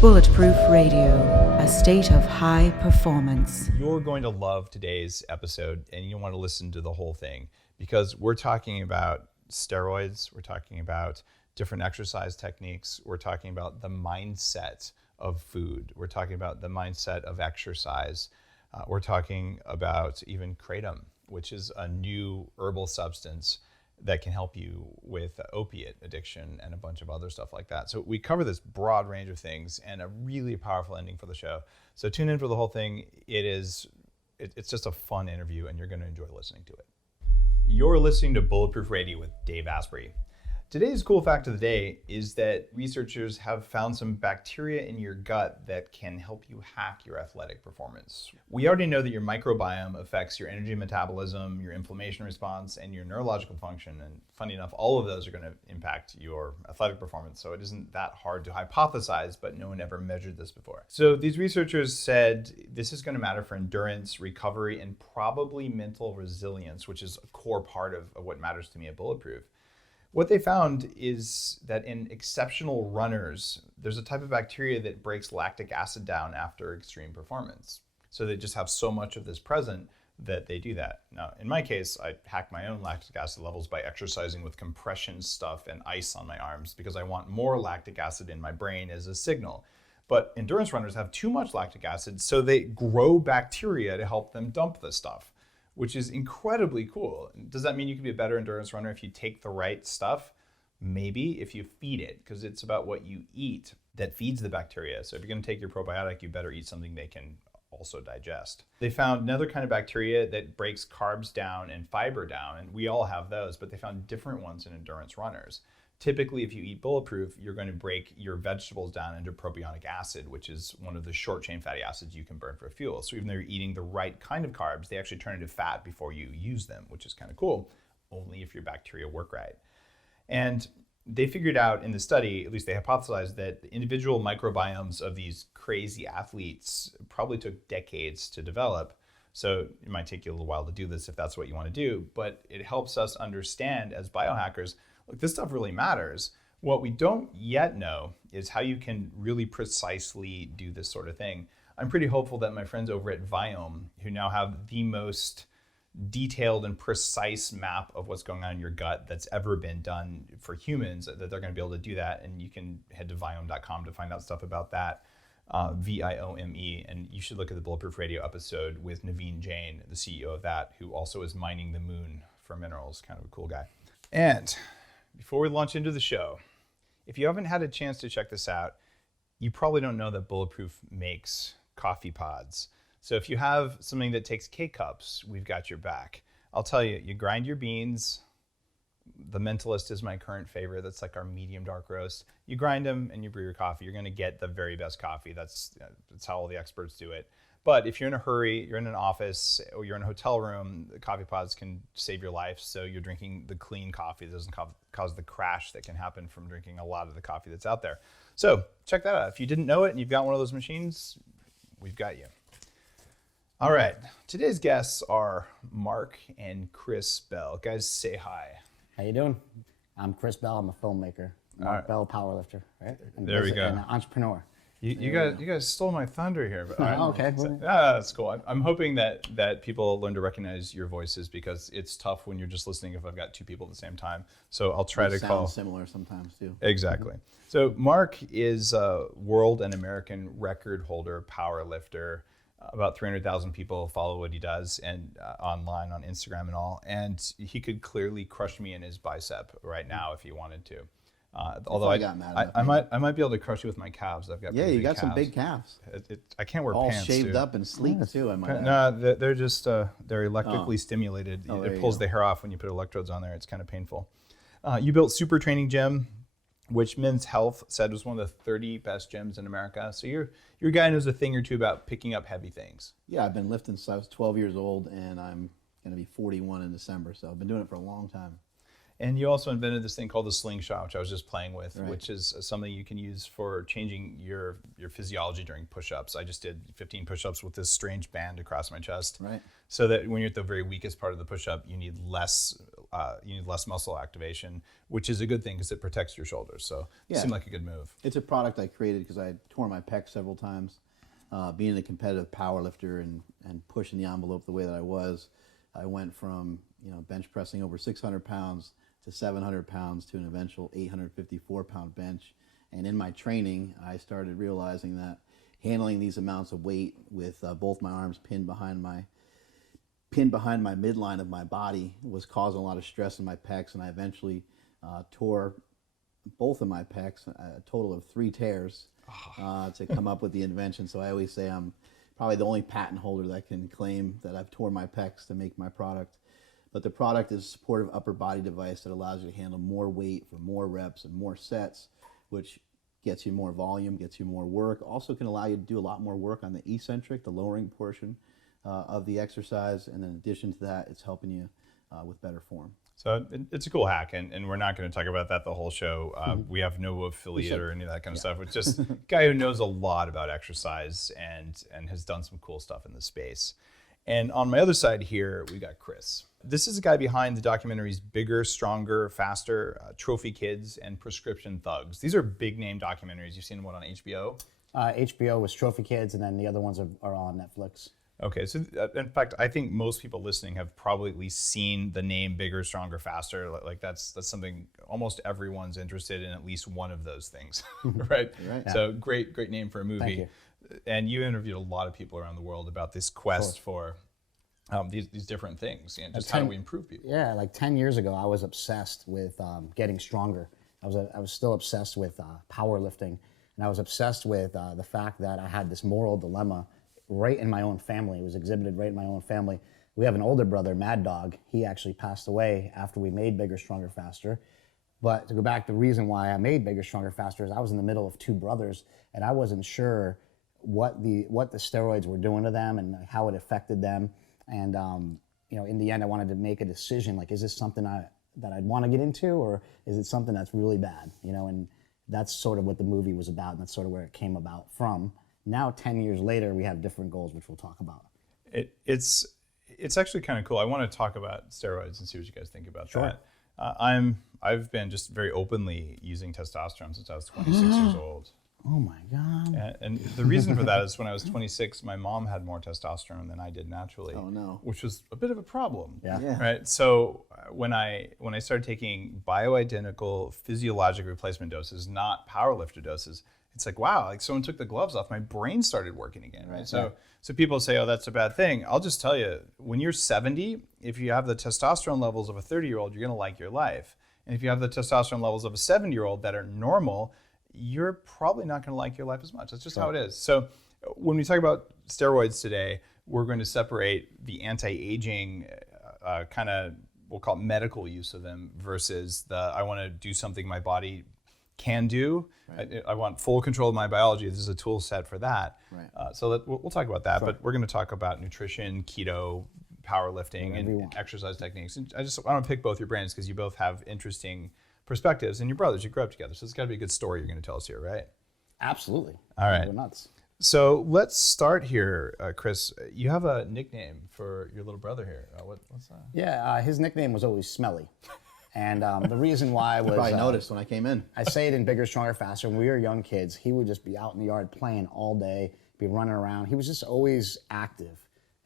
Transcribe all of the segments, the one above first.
Bulletproof Radio, a state of high performance. You're going to love today's episode, and you want to listen to the whole thing because we're talking about steroids, we're talking about different exercise techniques, we're talking about the mindset of food, we're talking about the mindset of exercise, we're talking about even kratom, which is a new herbal substance that can help you with opiate addiction and a bunch of other stuff like that. So we cover this broad range of things and a really powerful ending for the show. So tune in for the whole thing. It's just a fun interview and you're going to enjoy listening to it. You're listening to Bulletproof Radio with Dave Asprey. Today's cool fact of the day is that researchers have found some bacteria in your gut that can help you hack your athletic performance. We already know that your microbiome affects your energy metabolism, your inflammation response, and your neurological function. And funny enough, all of those are going to impact your athletic performance. So it isn't that hard to hypothesize, but no one ever measured this before. So these researchers said this is going to matter for endurance, recovery, and probably mental resilience, which is a core part of what matters to me at Bulletproof. What they found is that in exceptional runners, there's a type of bacteria that breaks lactic acid down after extreme performance. So they just have so much of this present that they do that. Now, in my case, I hack my own lactic acid levels by exercising with compression stuff and ice on my arms because I want more lactic acid in my brain as a signal. But endurance runners have too much lactic acid, so they grow bacteria to help them dump the stuff, which is incredibly cool. Does that mean you can be a better endurance runner if you take the right stuff? Maybe, if you feed it, because it's about what you eat that feeds the bacteria. So if you're gonna take your probiotic, you better eat something they can also digest. They found another kind of bacteria that breaks carbs down and fiber down, and we all have those, but they found different ones in endurance runners. Typically, if you eat Bulletproof, you're going to break your vegetables down into propionic acid, which is one of the short-chain fatty acids you can burn for fuel. So even though you're eating the right kind of carbs, they actually turn into fat before you use them, which is kind of cool, only if your bacteria work right. And they figured out in the study, at least they hypothesized, that the individual microbiomes of these crazy athletes probably took decades to develop. So it might take you a little while to do this if that's what you want to do, but it helps us understand as biohackers, look, this stuff really matters. What we don't yet know is how you can really precisely do this sort of thing. I'm pretty hopeful that my friends over at Viome, who now have the most detailed and precise map of what's going on in your gut that's ever been done for humans, that they're going to be able to do that. And you can head to viome.com to find out stuff about that, Viome. And you should look at the Bulletproof Radio episode with Naveen Jain, the CEO of that, who also is mining the moon for minerals, kind of a cool guy. And before we launch into the show, if you haven't had a chance to check this out, you probably don't know that Bulletproof makes coffee pods. So if you have something that takes K-cups, we've got your back. I'll tell you, you grind your beans. The Mentalist is my current favorite. That's like our medium dark roast. You grind them and you brew your coffee. You're going to get the very best coffee. That's how all the experts do it. But if you're in a hurry, you're in an office, or you're in a hotel room, the coffee pods can save your life. So you're drinking the clean coffee that doesn't cause the crash that can happen from drinking a lot of the coffee that's out there. So check that out. If you didn't know it and you've got one of those machines, we've got you. All right, today's guests are Mark and Chris Bell. Guys, say hi. How you doing? I'm Chris Bell. I'm a filmmaker. Mark Bell, powerlifter, right? And there we go. An entrepreneur. You guys stole my thunder here. But Okay. That's cool. I'm hoping that people learn to recognize your voices because it's tough when you're just listening if I've got two people at the same time. So I'll try to call. Similar sometimes too. Exactly. So Mark is a world and American record holder, powerlifter. About 300,000 people follow what he does and online on Instagram and all. And he could clearly crush me in his bicep right now if he wanted to. Although I might be able to crush you with my calves. I've got you got calves. some big calves. I can't wear all pants. All shaved too. up and sleek too. I might add. No, they're just they're electrically stimulated. It pulls the hair off when you put electrodes on there. It's kind of painful. You built Super Training Gym, which Men's Health said was one of the 30 best gyms in America. So you're a guy who knows a thing or two about picking up heavy things. Yeah, I've been lifting since I was 12 years old, and I'm going to be 41 in December. So I've been doing it for a long time. And you also invented this thing called the Sling Shot, which I was just playing with, Right. which is something you can use for changing your physiology during push-ups. I just did 15 push-ups with this strange band across my chest, Right. so that when you're at the very weakest part of the push-up, you need less muscle activation, which is a good thing because it protects your shoulders. So it Yeah. seemed like a good move. It's a product I created because I tore my pec several times. Being a competitive powerlifter and pushing the envelope the way that I was, I went from bench pressing over 600 pounds to 700 pounds to an eventual 854-pound bench. And in my training, I started realizing that handling these amounts of weight with both my arms pinned behind my midline of my body was causing a lot of stress in my pecs, and I eventually tore both of my pecs, a total of 3 tears, to come up with the invention. So I always say I'm probably the only patent holder that can claim that I've torn my pecs to make my product. But the product is a supportive upper body device that allows you to handle more weight for more reps and more sets, which gets you more volume, gets you more work. Also can allow you to do a lot more work on the eccentric, the lowering portion of the exercise. And in addition to that, it's helping you with better form. So it's a cool hack, and we're not going to talk about that the whole show. We have no affiliate or any of that kind of stuff. It's just a guy who knows a lot about exercise and has done some cool stuff in the space. And on my other side here, we got Chris. This is a guy behind the documentaries Bigger, Stronger, Faster, Trophy Kids, and Prescription Thugs. These are big name documentaries. You've seen one on HBO? HBO was Trophy Kids, and then the other ones are on Netflix. Okay, so in fact, I think most people listening have probably at least seen the name Bigger, Stronger, Faster. Like that's something almost everyone's interested in, at least one of those things, right? Right. So great name for a movie. Thank you. And you interviewed a lot of people around the world about this quest for these different things, and just how do we improve people? Yeah, like 10 years ago, I was obsessed with getting stronger. I was still obsessed with powerlifting, and I was obsessed with the fact that I had this moral dilemma right in my own family. It was exhibited right in my own family. We have an older brother, Mad Dog. He actually passed away after we made Bigger, Stronger, Faster. But to go back, the reason why I made Bigger, Stronger, Faster is I was in the middle of 2 brothers, and I wasn't sure what the steroids were doing to them and how it affected them. And in the end, I wanted to make a decision, like, is this something that I'd want to get into, or is it something that's really bad? And that's sort of what the movie was about, and that's sort of where it came about from. Now, 10 years later, we have different goals, which we'll talk about. It's actually kind of cool. I want to talk about steroids and see what you guys think about Sure. that. I've been just very openly using testosterone since I was 26 years old. Oh my God. And the reason for that is when I was 26, my mom had more testosterone than I did naturally. Oh, no. Which was a bit of a problem. Yeah. Right. So when I started taking bioidentical physiologic replacement doses, not powerlifter doses, it's like, wow, like someone took the gloves off, my brain started working again. Right. So people say, oh, that's a bad thing. I'll just tell you, when you're 70, if you have the testosterone levels of a 30-year-old, you're going to like your life. And if you have the testosterone levels of a 70-year-old that are normal, you're probably not going to like your life as much. That's just how it is. So when we talk about steroids today, we're going to separate the anti-aging kind of, we'll call it medical use of them versus the, I want to do something my body can do. Right. I want full control of my biology. This is a tool set for that. Right. So we'll talk about that, but we're going to talk about nutrition, keto, powerlifting, and exercise techniques. And I want to pick both your brains because you both have interesting perspectives, and your brothers, you grew up together, so it's got to be a good story you're going to tell us here, right? Absolutely. All right. We're nuts. So let's start here, Chris. You have a nickname for your little brother here. What's that? Yeah, his nickname was always Smelly. And the reason why was... You probably noticed when I came in. I say it in Bigger, Stronger, Faster. When we were young kids, he would just be out in the yard playing all day, be running around. He was just always active,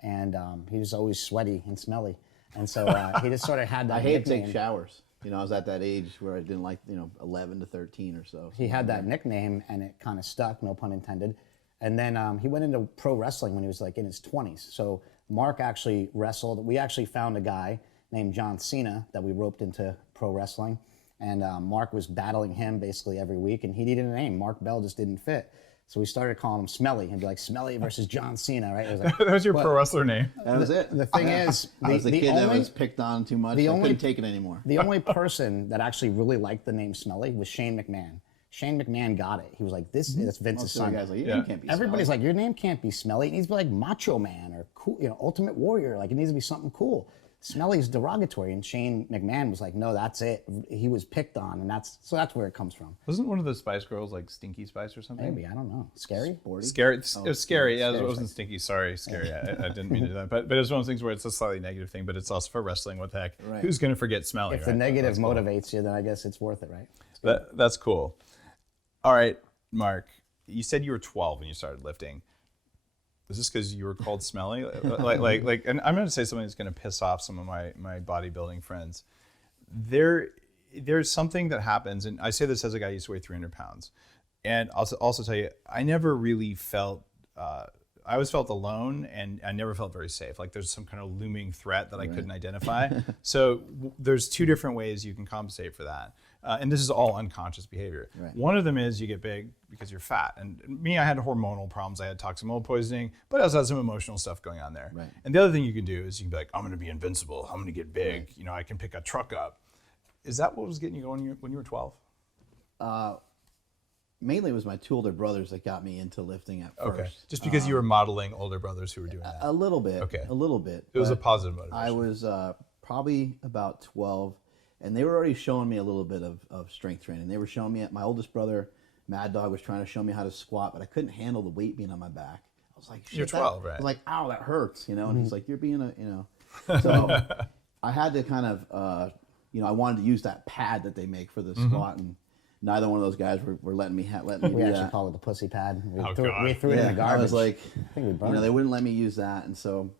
and he was always sweaty and smelly. And so he just sort of had that I hate to nickname. take showers. I was at that age where I didn't like, 11 to 13 or so. He had that nickname, and it kind of stuck, no pun intended. And then he went into pro wrestling when he was like in his 20s. So Mark actually wrestled. We actually found a guy named John Cena that we roped into pro wrestling. And Mark was battling him basically every week, and he needed a name. Mark Bell just didn't fit. So we started calling him Smelly, and be like, Smelly versus John Cena, right? It was like, That was your pro wrestler name. That was it. the thing is, I was the kid that only, was picked on too much. the I only- couldn't take it anymore. the only person that actually really liked the name Smelly was Shane McMahon. Shane McMahon got it. He was like, "This is Vince's Most of the son." guys like, your Yeah. name can't be Everybody's Smelly. like, "Your name can't be Smelly. It needs to be like Macho Man or cool, Ultimate Warrior. Like it needs to be something cool." smelly's derogatory. And Shane McMahon was like, no, that's it. He was picked on, and that's where it comes from. Wasn't one of the Spice Girls like Stinky Spice or something? Maybe, I don't know. Scary? Sporty? Scary. It was scary. Yeah, it Scary wasn't Stinky. Sorry, scary. I didn't mean to do that. But it's one of those things where it's a slightly negative thing, but it's also for wrestling. What the heck? Right. Who's going to forget Smelly? If the negative motivates you, then I guess it's worth it, right? That's cool. All right, Mark. You said you were 12 when you started lifting. Is this because you were called Smelly? And I'm going to say something that's going to piss off some of my bodybuilding friends. There's something that happens, and I say this as a guy who used to weigh 300 pounds. And I'll also tell you, I never really felt, I always felt alone, and I never felt very safe. Like there's some kind of looming threat that I couldn't identify. So there's two different ways you can compensate for that. And this is all unconscious behavior. Right. One of them is you get big because you're fat. And me, I had hormonal problems. I had toxic mold poisoning, but I also had some emotional stuff going on there. Right. And the other thing you can do is you can be like, I'm going to be invincible. I'm going to get big. Right. You know, I can pick a truck up. Is that what was getting you going when you were 12? Mainly it was my two older brothers that got me into lifting at first. Okay. Just because you were modeling older brothers who were doing that. A little bit. Okay. A little bit. It was a but positive motivation. I was probably about 12, and they were already showing me a little bit of strength training. They were showing me, my oldest brother, Mad Dog, was trying to show me how to squat, but I couldn't handle the weight being on my back. I was like, shit, You're 12, right? I was like, ow, that hurts, you know? And he's like, you're being So I had to kind of, I wanted to use that pad that they make for the squat, and neither one of those guys were letting me We do actually that. call it the pussy pad. We Oh, threw God. it in the garbage. I was like, I think we burned it. they wouldn't let me use that. And so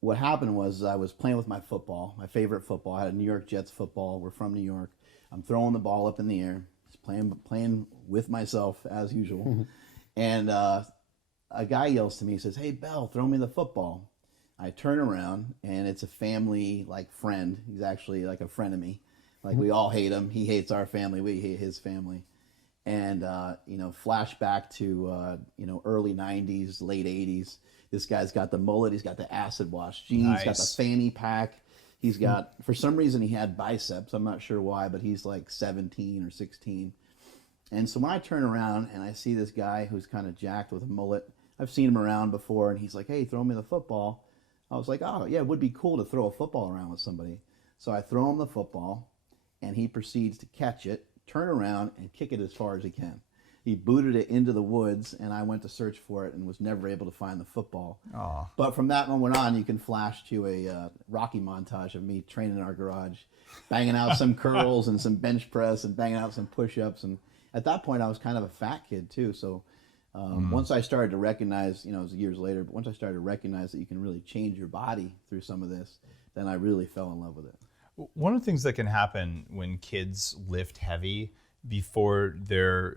what happened was I was playing with my football, my favorite football. I had a New York Jets football. We're from New York. I'm throwing the ball up in the air, just playing with myself as usual. And a guy yells to me, he says, "Hey, Bell, throw me the football." I turn around, and it's a family friend. He's actually like a friend of me. Like we all hate him. He hates our family. We hate his family. And flashback to early '90s, late '80s. This guy's got the mullet. He's got the acid wash jeans. Nice. He's got the fanny pack. He's got, for some reason, he had biceps. I'm not sure why, but he's like 17 or 16. And so when I turn around and I see this guy who's kind of jacked with a mullet, I've seen him around before, and he's like, "Hey, throw me the football." I was like, "Oh yeah, it would be cool to throw a football around with somebody." So I throw him the football, and he proceeds to catch it, turn around, and kick it as far as he can. He booted it into the woods, and I went to search for it and was never able to find the football. Aw. But from that moment on, you can flash to a Rocky montage of me training in our garage, banging out some curls and some bench press and banging out some push-ups. And at that point, I was kind of a fat kid too. So once I started to recognize, it was years later, but once I started to recognize that you can really change your body through some of this, then I really fell in love with it. One of the things that can happen when kids lift heavy before their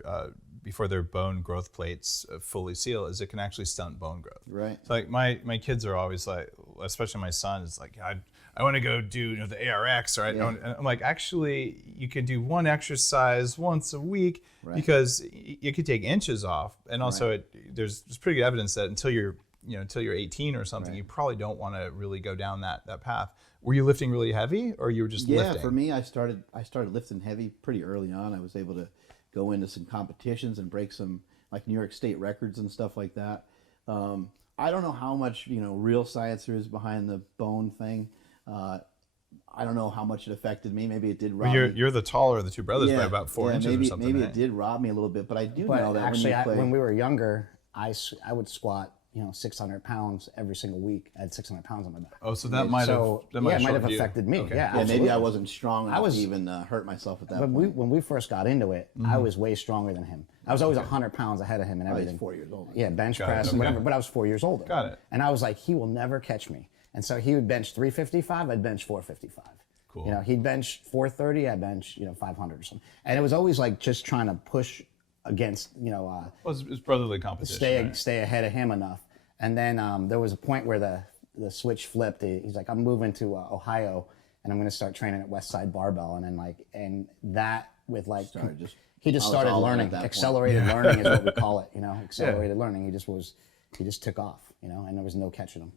bone growth plates fully seal is it can actually stunt bone growth. Right. So like my kids are always like, especially my son is like, I want to go do the ARX, right? Yeah. And I'm like, actually, you can do one exercise once a week Right. because it could take inches off, and also there's pretty good evidence that until you're 18 or something, Right. you probably don't want to really go down that path. Were you lifting really heavy, or you were just lifting? Yeah, for me, I started lifting heavy pretty early on. I was able to go into some competitions and break some like New York State records and stuff like that. I don't know how much real science there is behind the bone thing. I don't know how much it affected me. Maybe it did rob me. You're the taller of the two brothers by about 4 inches maybe, or something. Maybe right? it did rob me a little bit, but I do But know that actually, when you play, when we were younger, I would squat 600 pounds every single week. I had 600 pounds on my back. Oh, so that might have it might have affected me. Okay. Yeah, maybe absolutely. I wasn't strong enough to even hurt myself at that But point. when we first got into it, I was way stronger than him. I was always 100 pounds ahead of him and Oh, he's everything. 4 years older. Yeah, bench Got it, press okay. and whatever. But I was 4 years older. Got it. And I was like, he will never catch me. And so he would bench 355, I'd bench 455. Cool. He'd bench 430, I'd bench 500 or something. And it was always like just trying to push against Well, it's brotherly competition. right? stay ahead of him enough. And then there was a point where the switch flipped. He's like, I'm moving to Ohio, and I'm going to start training at Westside Barbell. And then he just started all in learning. at that point. Accelerated learning is what we call it. Accelerated learning. He just took off. And there was no catching him.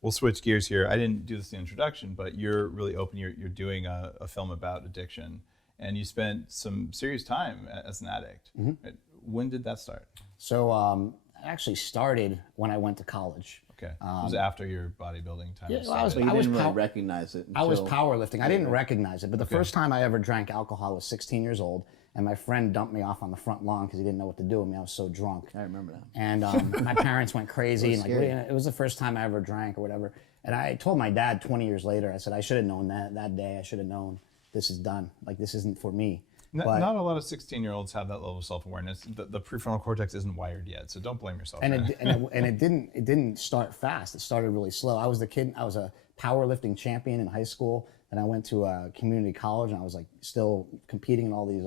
We'll switch gears here. I didn't do this in the introduction, but you're really open. You're doing a film about addiction, and you spent some serious time as an addict. Mm-hmm. Right? When did that start? So it actually started when I went to college. Okay. Was it after your bodybuilding time? Yeah, well, I was- So you didn't really pow- recognize it. I was until- powerlifting. I didn't recognize it, but the first time I ever drank alcohol was 16 years old, and my friend dumped me off on the front lawn because he didn't know what to do with me. I was so drunk. I remember that. And my parents went crazy. And like, scary. it was the first time I ever drank or whatever. And I told my dad 20 years later, I said, I should have known that day. I should have known this is done. Like, this isn't for me. But- Not a lot of 16-year-olds have that level of self-awareness. The prefrontal cortex isn't wired yet, so don't blame yourself. And it didn't start fast. It started really slow. I was a powerlifting champion in high school. Then I went to a community college, and I was like still competing in all these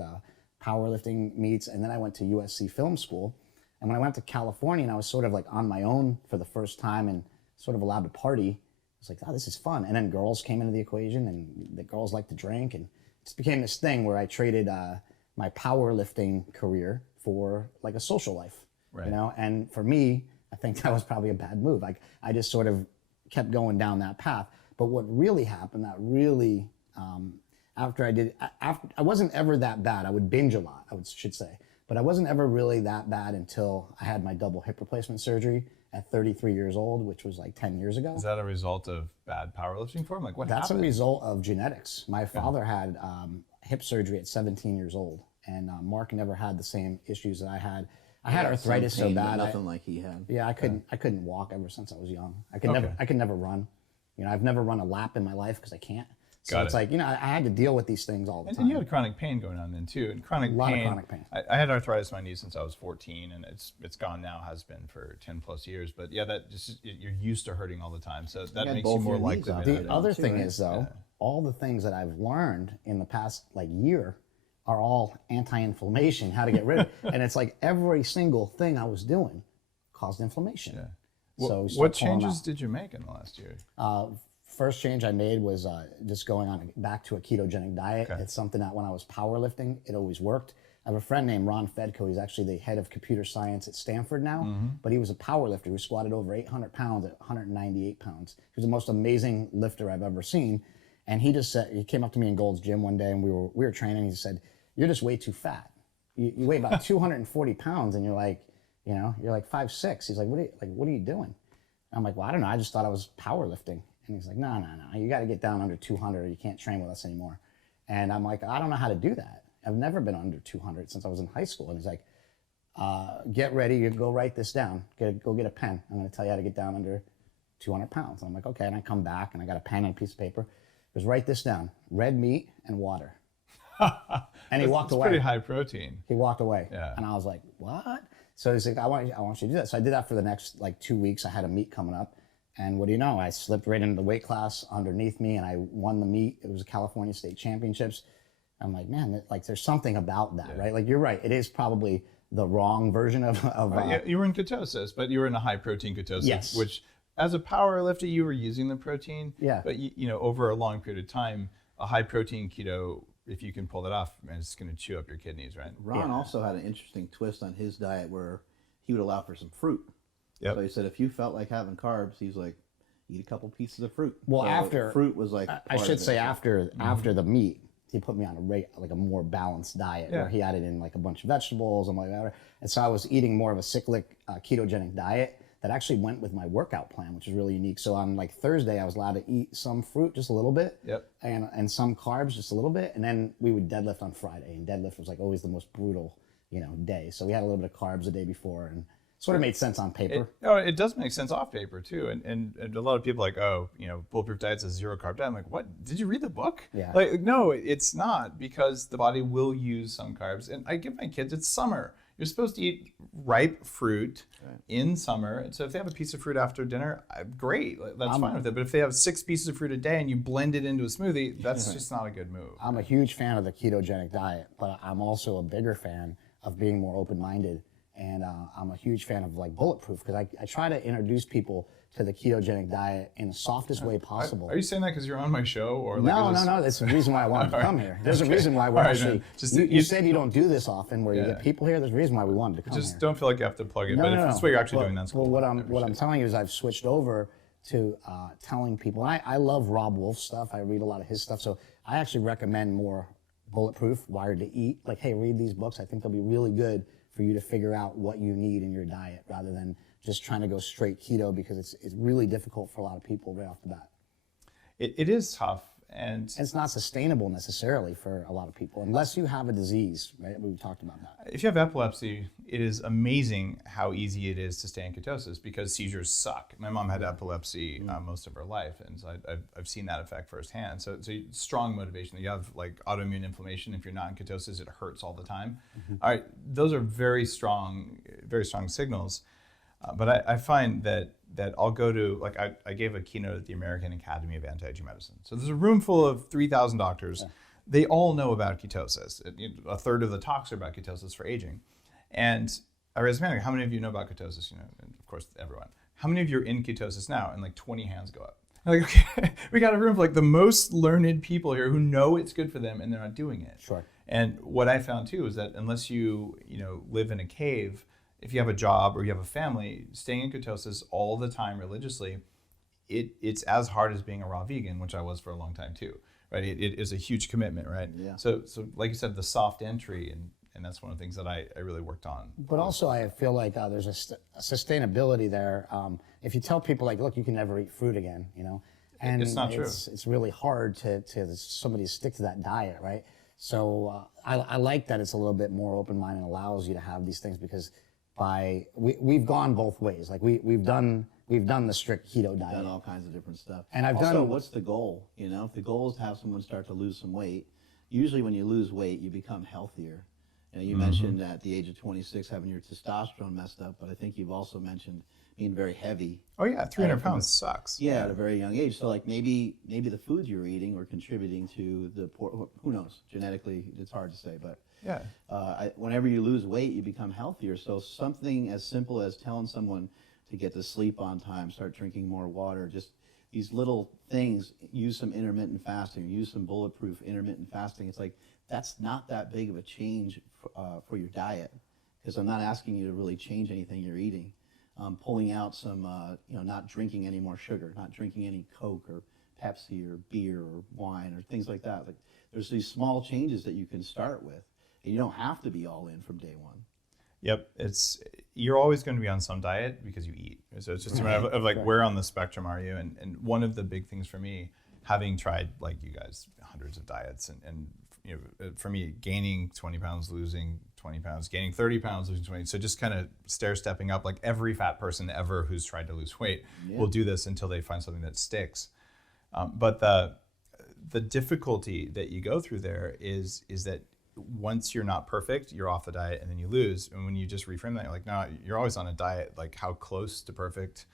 powerlifting meets. And then I went to USC Film School. And when I went to California, and I was sort of like on my own for the first time and sort of allowed to party, I was like, oh, this is fun. And then girls came into the equation, and the girls like to drink, and it just became this thing where I traded my powerlifting career for like a social life, Right. you know. And for me, I think that was probably a bad move. Like, I just sort of kept going down that path. But what really happened, that really I wasn't ever that bad. I would binge a lot, should say, but I wasn't ever really that bad until I had my double hip replacement surgery at 33 years old, which was like 10 years ago. Is that a result of bad powerlifting form? Like, what That's happened? a result of genetics. My father had hip surgery at 17 years old, and Mark never had the same issues that I had. I had arthritis Some so pain, but bad. nothing like he had. Yeah, I couldn't walk ever since I was young. I could never run. You know, I've never run a lap in my life because I can't. So Got it's it. like, you know, I had to deal with these things all the And time. you had chronic pain going on then too. And chronic lot of pain. chronic pain. I had arthritis in my knee since I was 14, and it's gone now. Has been for 10 plus years. But yeah, that just you're used to hurting all the time, so that got makes both you more your knees likely. out to there. The other too, thing right? is, though, all the things that I've learned in the past like year are all anti-inflammation, how to get rid of it. And it's like every single thing I was doing caused inflammation. Yeah. So we start What pulling changes out. did you make in the last year? First change I made was just going on back to a ketogenic diet. Okay. It's something that when I was powerlifting, it always worked. I have a friend named Ron Fedko. He's actually the head of computer science at Stanford now, but he was a powerlifter who squatted over 800 pounds at 198 pounds. He was the most amazing lifter I've ever seen. And he just said, he came up to me in Gold's Gym one day, and we were training. He said, "You're just way too fat. You weigh about 240 pounds, and you're like 5'6". He's like, what are you doing?" I'm like, "Well, I don't know. I just thought I was powerlifting." And he's like, no, you got to get down under 200 or you can't train with us anymore. And I'm like, I don't know how to do that. I've never been under 200 since I was in high school. And he's like, get ready, you go write this down. Go get a pen. I'm going to tell you how to get down under 200 pounds. And I'm like, okay. And I come back and I got a pen and a piece of paper. He goes, write this down: red meat and water. And he walked It's away. pretty high protein. He walked away. Yeah. And I was like, what? So he's like, I want you to do that. So I did that for the next like 2 weeks. I had a meet coming up. And what do you know? I slipped right into the weight class underneath me, and I won the meet. It was California State Championships. I'm like, man, like there's something about that, right? Like, you're right. It is probably the wrong version of Yeah, you were in ketosis, but you were in a high protein ketosis, Yes. which as a power lifter, you were using the protein. Yeah. But you know, over a long period of time, a high protein keto, if you can pull that off, man, it's going to chew up your kidneys, right? Ron also had an interesting twist on his diet where he would allow for some fruit. Yep. So he said if you felt like having carbs, he's like, eat a couple pieces of fruit. Well, So after fruit was like I part should of say it. after the meet, he put me on a more balanced diet where he added in like a bunch of vegetables and whatever. And so I was eating more of a cyclic ketogenic diet that actually went with my workout plan, which is really unique. So on like Thursday, I was allowed to eat some fruit, just a little bit, and some carbs, just a little bit, and then we would deadlift on Friday, and deadlift was like always the most brutal, day. So we had a little bit of carbs the day before, and sort of made sense on paper. It does make sense off paper too, and a lot of people are like, oh, Bulletproof diet's a zero carb diet. I'm like, what? Did you read the book? Yeah. Like, no, it's not, because the body will use some carbs, and I give my kids, it's summer. You're supposed to eat ripe fruit in summer. And so if they have a piece of fruit after dinner, great, that's fine with it. But if they have 6 pieces of fruit a day and you blend it into a smoothie, that's just not a good move. I'm a huge fan of the ketogenic diet, but I'm also a bigger fan of being more open-minded. And I'm a huge fan of like Bulletproof, because I try to introduce people to the ketogenic diet in the softest way possible. Are you saying that because you're on my show? Or like No. That's the reason why I wanted to come here. There's a reason why we're actually. You said you don't do this often, where you get people here. There's a reason why we wanted to come Just here. don't feel like you have to plug it. But if it's what you're actually doing, that's cool. Well, what I'm telling you is I've switched over to telling people. And I love Rob Wolf's stuff. I read a lot of his stuff, so I actually recommend more Bulletproof, Wired to Eat. Like, hey, read these books. I think they'll be really good for you to figure out what you need in your diet, rather than just trying to go straight keto because it's really difficult for a lot of people right off the bat. It is tough. And it's not sustainable necessarily for a lot of people unless you have a disease, right? We talked about that. If you have epilepsy, it is amazing how easy it is to stay in ketosis because seizures suck. My mom had epilepsy most of her life, and so I've seen that effect firsthand. So it's a strong motivation. You have like autoimmune inflammation. If you're not in ketosis, it hurts all the time. All right, those are very strong signals. But I find that I'll go to, like I gave a keynote at the American Academy of Anti-Aging Medicine. So there's a room full of 3,000 doctors. Yeah. They all know about ketosis. A third of the talks are about ketosis for aging. And I raised my hand, how many of you know about ketosis? And of course, everyone. How many of you are in ketosis now? And like 20 hands go up. I'm like, okay, we got a room of like the most learned people here who know it's good for them and they're not doing it. Sure. And what I found too is that unless you live in a cave, if you have a job or you have a family, staying in ketosis all the time religiously, it's as hard as being a raw vegan, which I was for a long time too, right? It is a huge commitment, right? Yeah. So like you said, the soft entry, and that's one of the things that I really worked on. But also I feel like there's a sustainability there. If you tell people like, look, you can never eat fruit again, and it's not true. It's really hard to somebody to stick to that diet, right? So I like that it's a little bit more open-minded and allows you to have these things because we've gone both ways. Like we've done the strict keto diet. Done all kinds of different stuff. And I've also, done. What's the goal? If the goal is to have someone start to lose some weight, usually when you lose weight, you become healthier. You mentioned at the age of 26 having your testosterone messed up, but I think you've also mentioned being very heavy. Oh yeah, 300 pounds sucks. Yeah, at a very young age. So like maybe the foods you're eating were contributing to the poor. Who knows? Genetically, it's hard to say, but. Yeah. Whenever you lose weight, you become healthier. So something as simple as telling someone to get to sleep on time, start drinking more water, just these little things, use some intermittent fasting, use some Bulletproof intermittent fasting. It's like, that's not that big of a change for your diet because I'm not asking you to really change anything you're eating. Pulling out some, not drinking any more sugar, not drinking any Coke or Pepsi or beer or wine or things like that. Like, there's these small changes that you can start with. You don't have to be all in from day one. Yep, you're always going to be on some diet because you eat. So it's just a matter of like where on the spectrum are you? And one of the big things for me, having tried like you guys hundreds of diets, and for me gaining 20 pounds, losing 20 pounds, gaining 30 pounds, losing 20. So just kind of stepping up. Like every fat person ever who's tried to lose weight will do this until they find something that sticks. But the difficulty that you go through there is that once you're not perfect, you're off the diet and then you lose. And when you just reframe that, you're like, no, you're always on a diet. Like, how close to perfect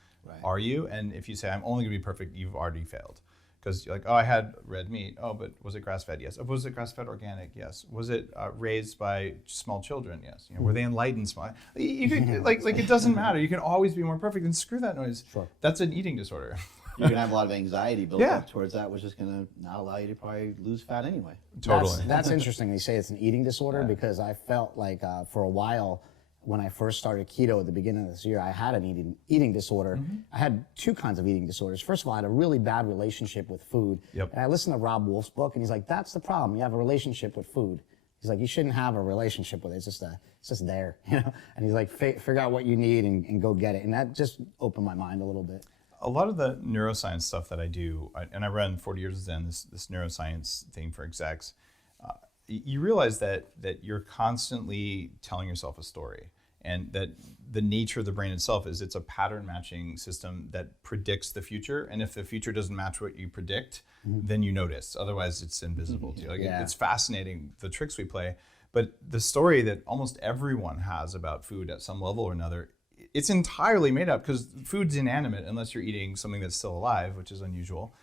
are you? And if you say, I'm only gonna be perfect, you've already failed. Because you're like, oh, I had red meat. Oh, but was it grass-fed? Yes. Oh, was it grass-fed organic? Yes. Was it raised by small children? Yes. Were they enlightened small? You could, like it doesn't matter. You can always be more perfect. And screw that noise. Sure. That's an eating disorder. You're going to have a lot of anxiety built up towards that, which is going to not allow you to probably lose fat anyway. Totally. That's interesting. You say it's an eating disorder because I felt like for a while when I first started keto at the beginning of this year, I had an eating disorder. I had two kinds of eating disorders. First of all, I had a really bad relationship with food. Yep. And I listened to Rob Wolf's book, and he's like, that's the problem. You have a relationship with food. He's like, you shouldn't have a relationship with it. It's just there, And he's like, figure out what you need and go get it. And that just opened my mind a little bit. A lot of the neuroscience stuff that I do, and I run 40 Years of Zen, this neuroscience thing for execs, you realize that you're constantly telling yourself a story, and that the nature of the brain itself is it's a pattern matching system that predicts the future. And if the future doesn't match what you predict, then you notice. Otherwise, it's invisible to you. Like, it's fascinating, the tricks we play. But the story that almost everyone has about food at some level or another, it's entirely made up because food's inanimate unless you're eating something that's still alive, which is unusual.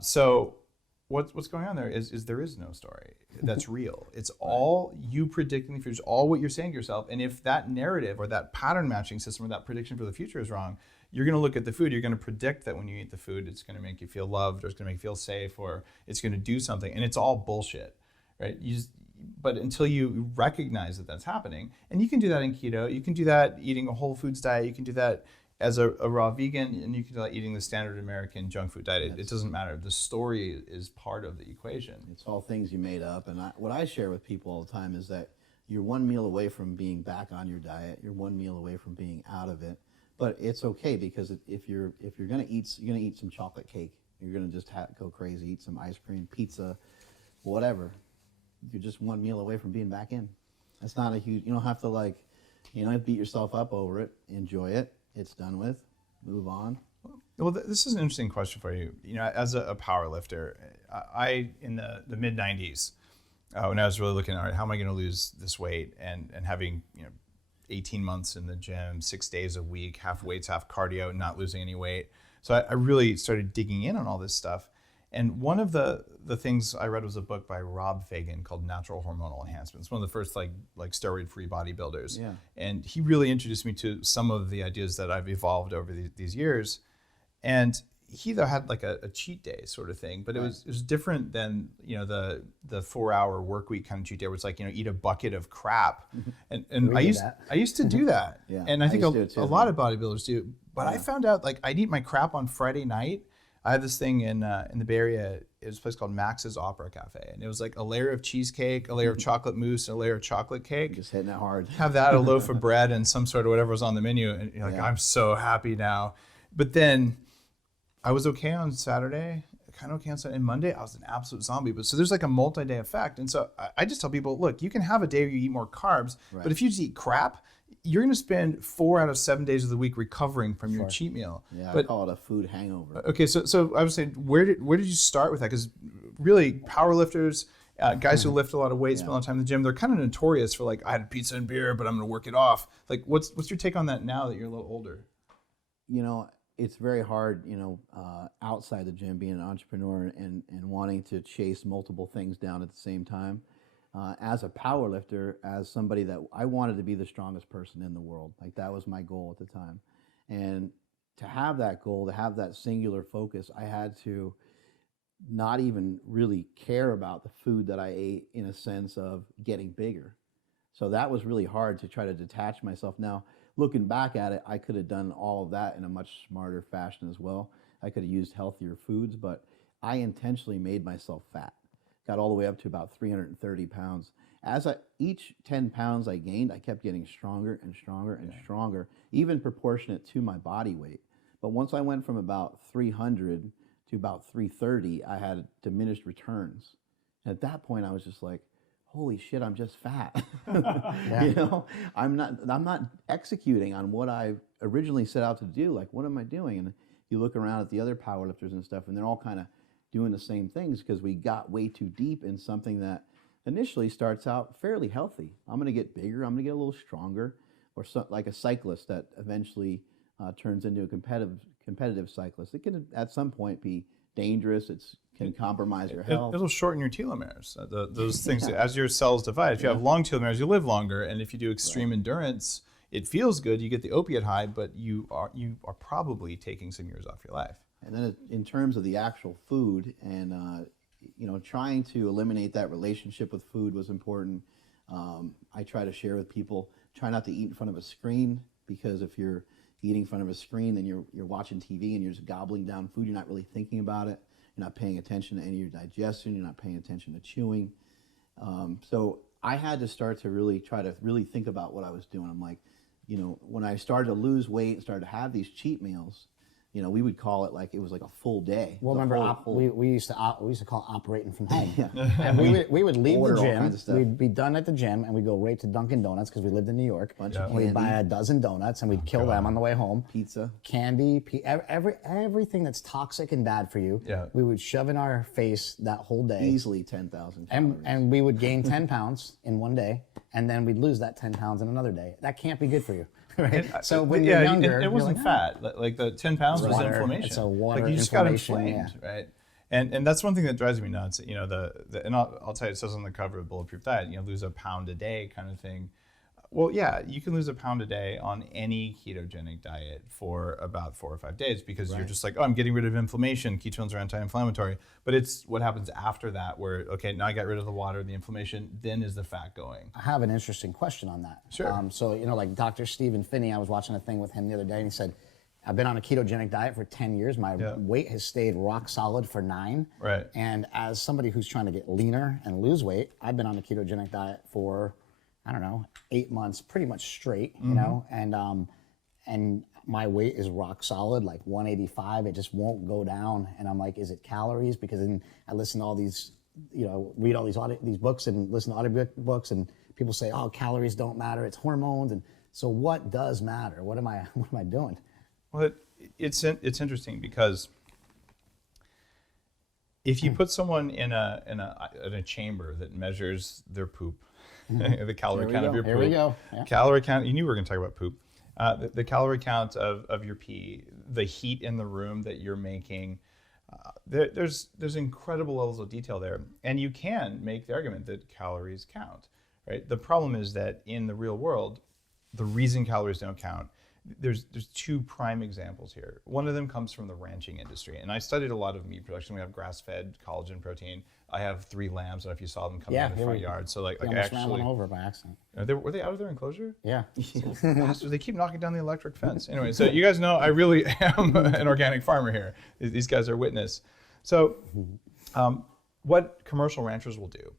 So what's going on there is there is no story that's real. It's all you predicting the future, all what you're saying to yourself. And if that narrative or that pattern matching system or that prediction for the future is wrong, you're going to look at the food. You're going to predict that when you eat the food, it's going to make you feel loved, or it's going to make you feel safe, or it's going to do something. And it's all bullshit, right? But until you recognize that that's happening, and you can do that in keto, you can do that eating a whole foods diet, you can do that as a raw vegan, and you can do that eating the standard American junk food diet. It doesn't matter. The story is part of the equation. It's all things you made up. And what I share with people all the time is that you're one meal away from being back on your diet. You're one meal away from being out of it. But it's okay, because if you're gonna eat, you're gonna eat some chocolate cake. You're gonna just go crazy, eat some ice cream, pizza, whatever. You're just one meal away from being back in. That's not a huge. You don't have to beat yourself up over it. Enjoy it. It's done with. Move on. Well, this is an interesting question for you. As a power lifter, I in the mid 90s, when I was really looking at, all right, how am I going to lose this weight, and having 18 months in the gym, 6 days a week, half weights, half cardio, not losing any weight. So I really started digging in on all this stuff. And one of the things I read was a book by Rob Fagan called Natural Hormonal Enhancement. It's one of the first like steroid-free bodybuilders. Yeah. And he really introduced me to some of the ideas that I've evolved over these years. And he though had like a cheat day sort of thing, but it was different than the 4-hour work week kind of cheat day where it's like eat a bucket of crap. And I used to do that. Yeah, and I think a lot of bodybuilders do. But I found out like I'd eat my crap on Friday night. I had this thing in the Bay Area. It was a place called Max's Opera Cafe, and it was like a layer of cheesecake, a layer of chocolate mousse, and a layer of chocolate cake. Just hitting it hard. Have that, a loaf of bread, and some sort of whatever was on the menu, and you're like, I'm so happy now. But then I was okay on Saturday, kind of okay on Sunday, and Monday I was an absolute zombie. But so there's like a multi-day effect, and so I just tell people, look, you can have a day where you eat more carbs, but if you just eat crap, you're going to spend 4 out of 7 days of the week recovering from your cheat meal. Yeah, but, I call it a food hangover. Okay, so I was saying, where did you start with that? Because really, power lifters, guys who lift a lot of weight, spend a lot of time in the gym, they're kind of notorious for like, I had pizza and beer, but I'm going to work it off. Like, what's your take on that now that you're a little older? It's very hard, outside the gym, being an entrepreneur and wanting to chase multiple things down at the same time. As a power lifter, as somebody that I wanted to be the strongest person in the world, like that was my goal at the time. And to have that goal, to have that singular focus, I had to not even really care about the food that I ate, in a sense of getting bigger. So that was really hard to try to detach myself. Now, looking back at it, I could have done all of that in a much smarter fashion as well. I could have used healthier foods, but I intentionally made myself fat. Got all the way up to about 330 pounds. As each 10 pounds I gained, I kept getting stronger and stronger and stronger, even proportionate to my body weight. But once I went from about 300 to about 330, I had diminished returns. And at that point, I was just like, holy shit, I'm just fat. I'm not executing on what I originally set out to do. Like, what am I doing? And you look around at the other powerlifters and stuff, and they're all kind of doing the same things, because we got way too deep in something that initially starts out fairly healthy. I'm going to get bigger. I'm going to get a little stronger, or like a cyclist that eventually turns into a competitive cyclist. It can at some point be dangerous. It can compromise your health. It'll shorten your telomeres. Those things, as your cells divide. If you have long telomeres, you live longer, and if you do extreme endurance, it feels good. You get the opiate high, but you are probably taking some years off your life. And then in terms of the actual food, and trying to eliminate that relationship with food was important. I try to share with people, try not to eat in front of a screen, because if you're eating in front of a screen, then you're watching TV and you're just gobbling down food. You're not really thinking about it. You're not paying attention to any of your digestion. You're not paying attention to chewing. So I had to start to really try to really think about what I was doing. I'm like, when I started to lose weight and started to have these cheat meals, we would call it like it was like a full day. Well, remember, we used to call it operating from home. And we would leave the gym. We'd be done at the gym, and we'd go right to Dunkin' Donuts, because we lived in New York. We'd buy a dozen donuts, and we'd kill them on the way home. Pizza, candy, everything that's toxic and bad for you. We would shove in our face that whole day. Easily 10,000 calories. And we would gain 10 pounds in one day, and then we'd lose that 10 pounds in another day. That can't be good for you. Right? So when you're younger, it wasn't fat. Like the 10 pounds was inflammation. It's a water like you just got inflammation, inflamed, right? And that's one thing that drives me nuts. And I'll tell you, it says on the cover of Bulletproof Diet, lose a pound a day kind of thing. Well, yeah, you can lose a pound a day on any ketogenic diet for about 4 or 5 days, because you're just like, oh, I'm getting rid of inflammation. Ketones are anti-inflammatory. But it's what happens after that where, okay, now I got rid of the water, the inflammation, then is the fat going? I have an interesting question on that. Sure. So, like Dr. Stephen Finney, I was watching a thing with him the other day, and he said, I've been on a ketogenic diet for 10 years. My weight has stayed rock solid for 9. Right. And as somebody who's trying to get leaner and lose weight, I've been on a ketogenic diet for, I don't know, 8 months, pretty much straight, and my weight is rock solid, like 185. It just won't go down. And I'm like, is it calories? Because then I listen to all these, read all these books and listen to audiobooks, and people say, oh, calories don't matter. It's hormones. And so what does matter? What am I doing? Well, it's interesting because if you put someone in a chamber that measures their poop, the calorie count of your poop. Here we go. Yeah. Calorie count. You knew we were going to talk about poop. The calorie count of your pee, the heat in the room that you're making. There's incredible levels of detail there, and you can make the argument that calories count, right? The problem is that in the real world, the reason calories don't count, there's two prime examples here. One of them comes from the ranching industry, and I studied a lot of meat production. We have grass-fed collagen protein. I have 3 lambs. I don't know if you saw them coming out of the front yard. So like I actually ran one over by accident. Were they out of their enclosure? Yeah. Bastards, they keep knocking down the electric fence. Anyway, so you guys know I really am an organic farmer here. These guys are witness. So what commercial ranchers will do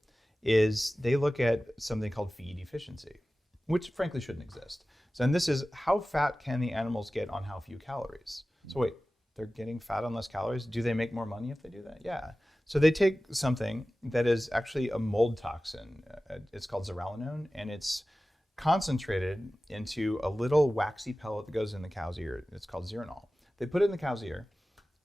is they look at something called feed efficiency, which frankly shouldn't exist. So, and this is how fat can the animals get on how few calories? So wait, they're getting fat on less calories. Do they make more money if they do that? Yeah. So they take something that is actually a mold toxin. It's called zearalenone, and it's concentrated into a little waxy pellet that goes in the cow's ear. It's called zeranol. They put it in the cow's ear,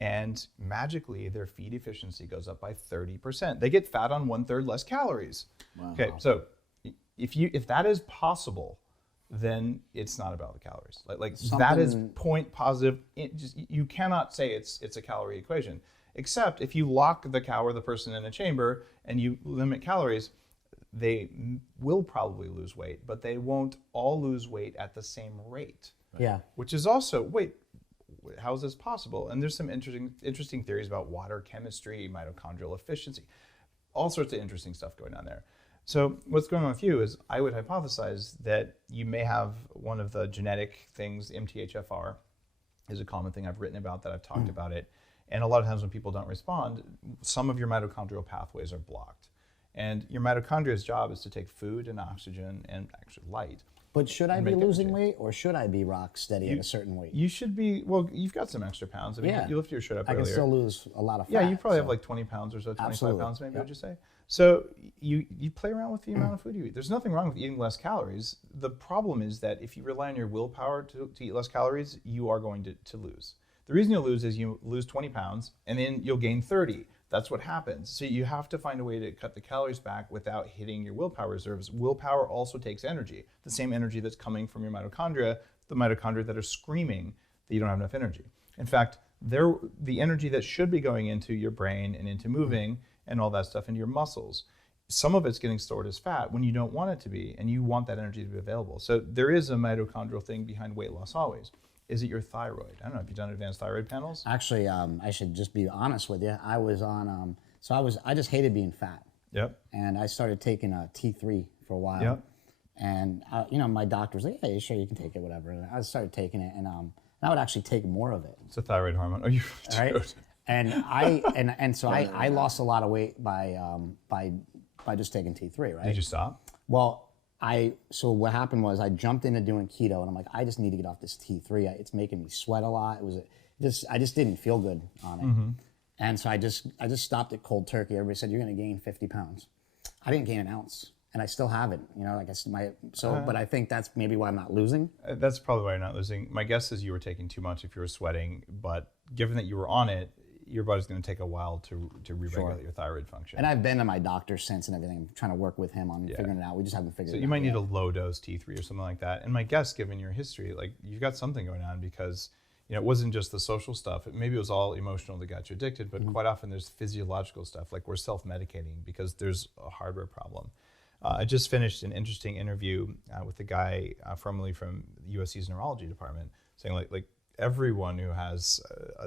and magically their feed efficiency goes up by 30%. They get fat on 1/3 less calories. Wow. Okay, so if that is possible, then it's not about the calories. Like that is point positive. You cannot say it's a calorie equation, except if you lock the cow or the person in a chamber and you limit calories, they will probably lose weight, but they won't all lose weight at the same rate. Right? Yeah. Which is also, wait, how is this possible? And there's some interesting theories about water chemistry, mitochondrial efficiency, all sorts of interesting stuff going on there. So what's going on with you is I would hypothesize that you may have one of the genetic things. MTHFR is a common thing I've written about, that I've talked about it. And a lot of times when people don't respond, some of your mitochondrial pathways are blocked. And your mitochondria's job is to take food and oxygen and actually light. But should I be losing weight, or should I be rock steady at a certain weight? You should be, well, you've got some extra pounds. I mean, you lifted your shirt up earlier. I can still lose a lot of fat. Yeah, you probably have like 20 pounds or so, 25 pounds maybe, would you say? So you play around with the amount of food you eat. There's nothing wrong with eating less calories. The problem is that if you rely on your willpower to eat less calories, you are going to lose. The reason you'll lose is you lose 20 pounds and then you'll gain 30. That's what happens. So you have to find a way to cut the calories back without hitting your willpower reserves. Willpower also takes energy, the same energy that's coming from your mitochondria, the mitochondria that are screaming that you don't have enough energy. In fact, the energy that should be going into your brain and into moving and all that stuff into your muscles, some of it's getting stored as fat when you don't want it to be, and you want that energy to be available. So there is a mitochondrial thing behind weight loss always. Is it your thyroid? I don't know. Have you done advanced thyroid panels? Actually, I should just be honest with you. I was on, I just hated being fat. Yep. And I started taking a T3 for a while. Yep. And my doctor was like, "Yeah, sure, you can take it, whatever." And I started taking it, and I would actually take more of it. It's a thyroid hormone. Oh, you right? And so I lost a lot of weight by just taking T3, right? Did you stop? Well, so what happened was I jumped into doing keto, and I'm like, I just need to get off this T3. It's making me sweat a lot. I just didn't feel good on it. Mm-hmm. And so I just stopped it cold turkey. Everybody said, you're going to gain 50 pounds. I didn't gain an ounce, and I still haven't. But I think that's maybe why I'm not losing. That's probably why you're not losing. My guess is you were taking too much if you were sweating, but given that you were on it, your body's going to take a while to re-regulate your thyroid function. And I've been to my doctor since and everything, trying to work with him on figuring it out. We just haven't figured it out. So you might need a low dose T3 or something like that. And my guess, given your history, like you've got something going on, because it wasn't just the social stuff. Maybe it was all emotional that got you addicted, but quite often there's physiological stuff, like we're self-medicating because there's a hardware problem. I just finished an interesting interview with a guy formerly from USC's neurology department, saying like everyone who has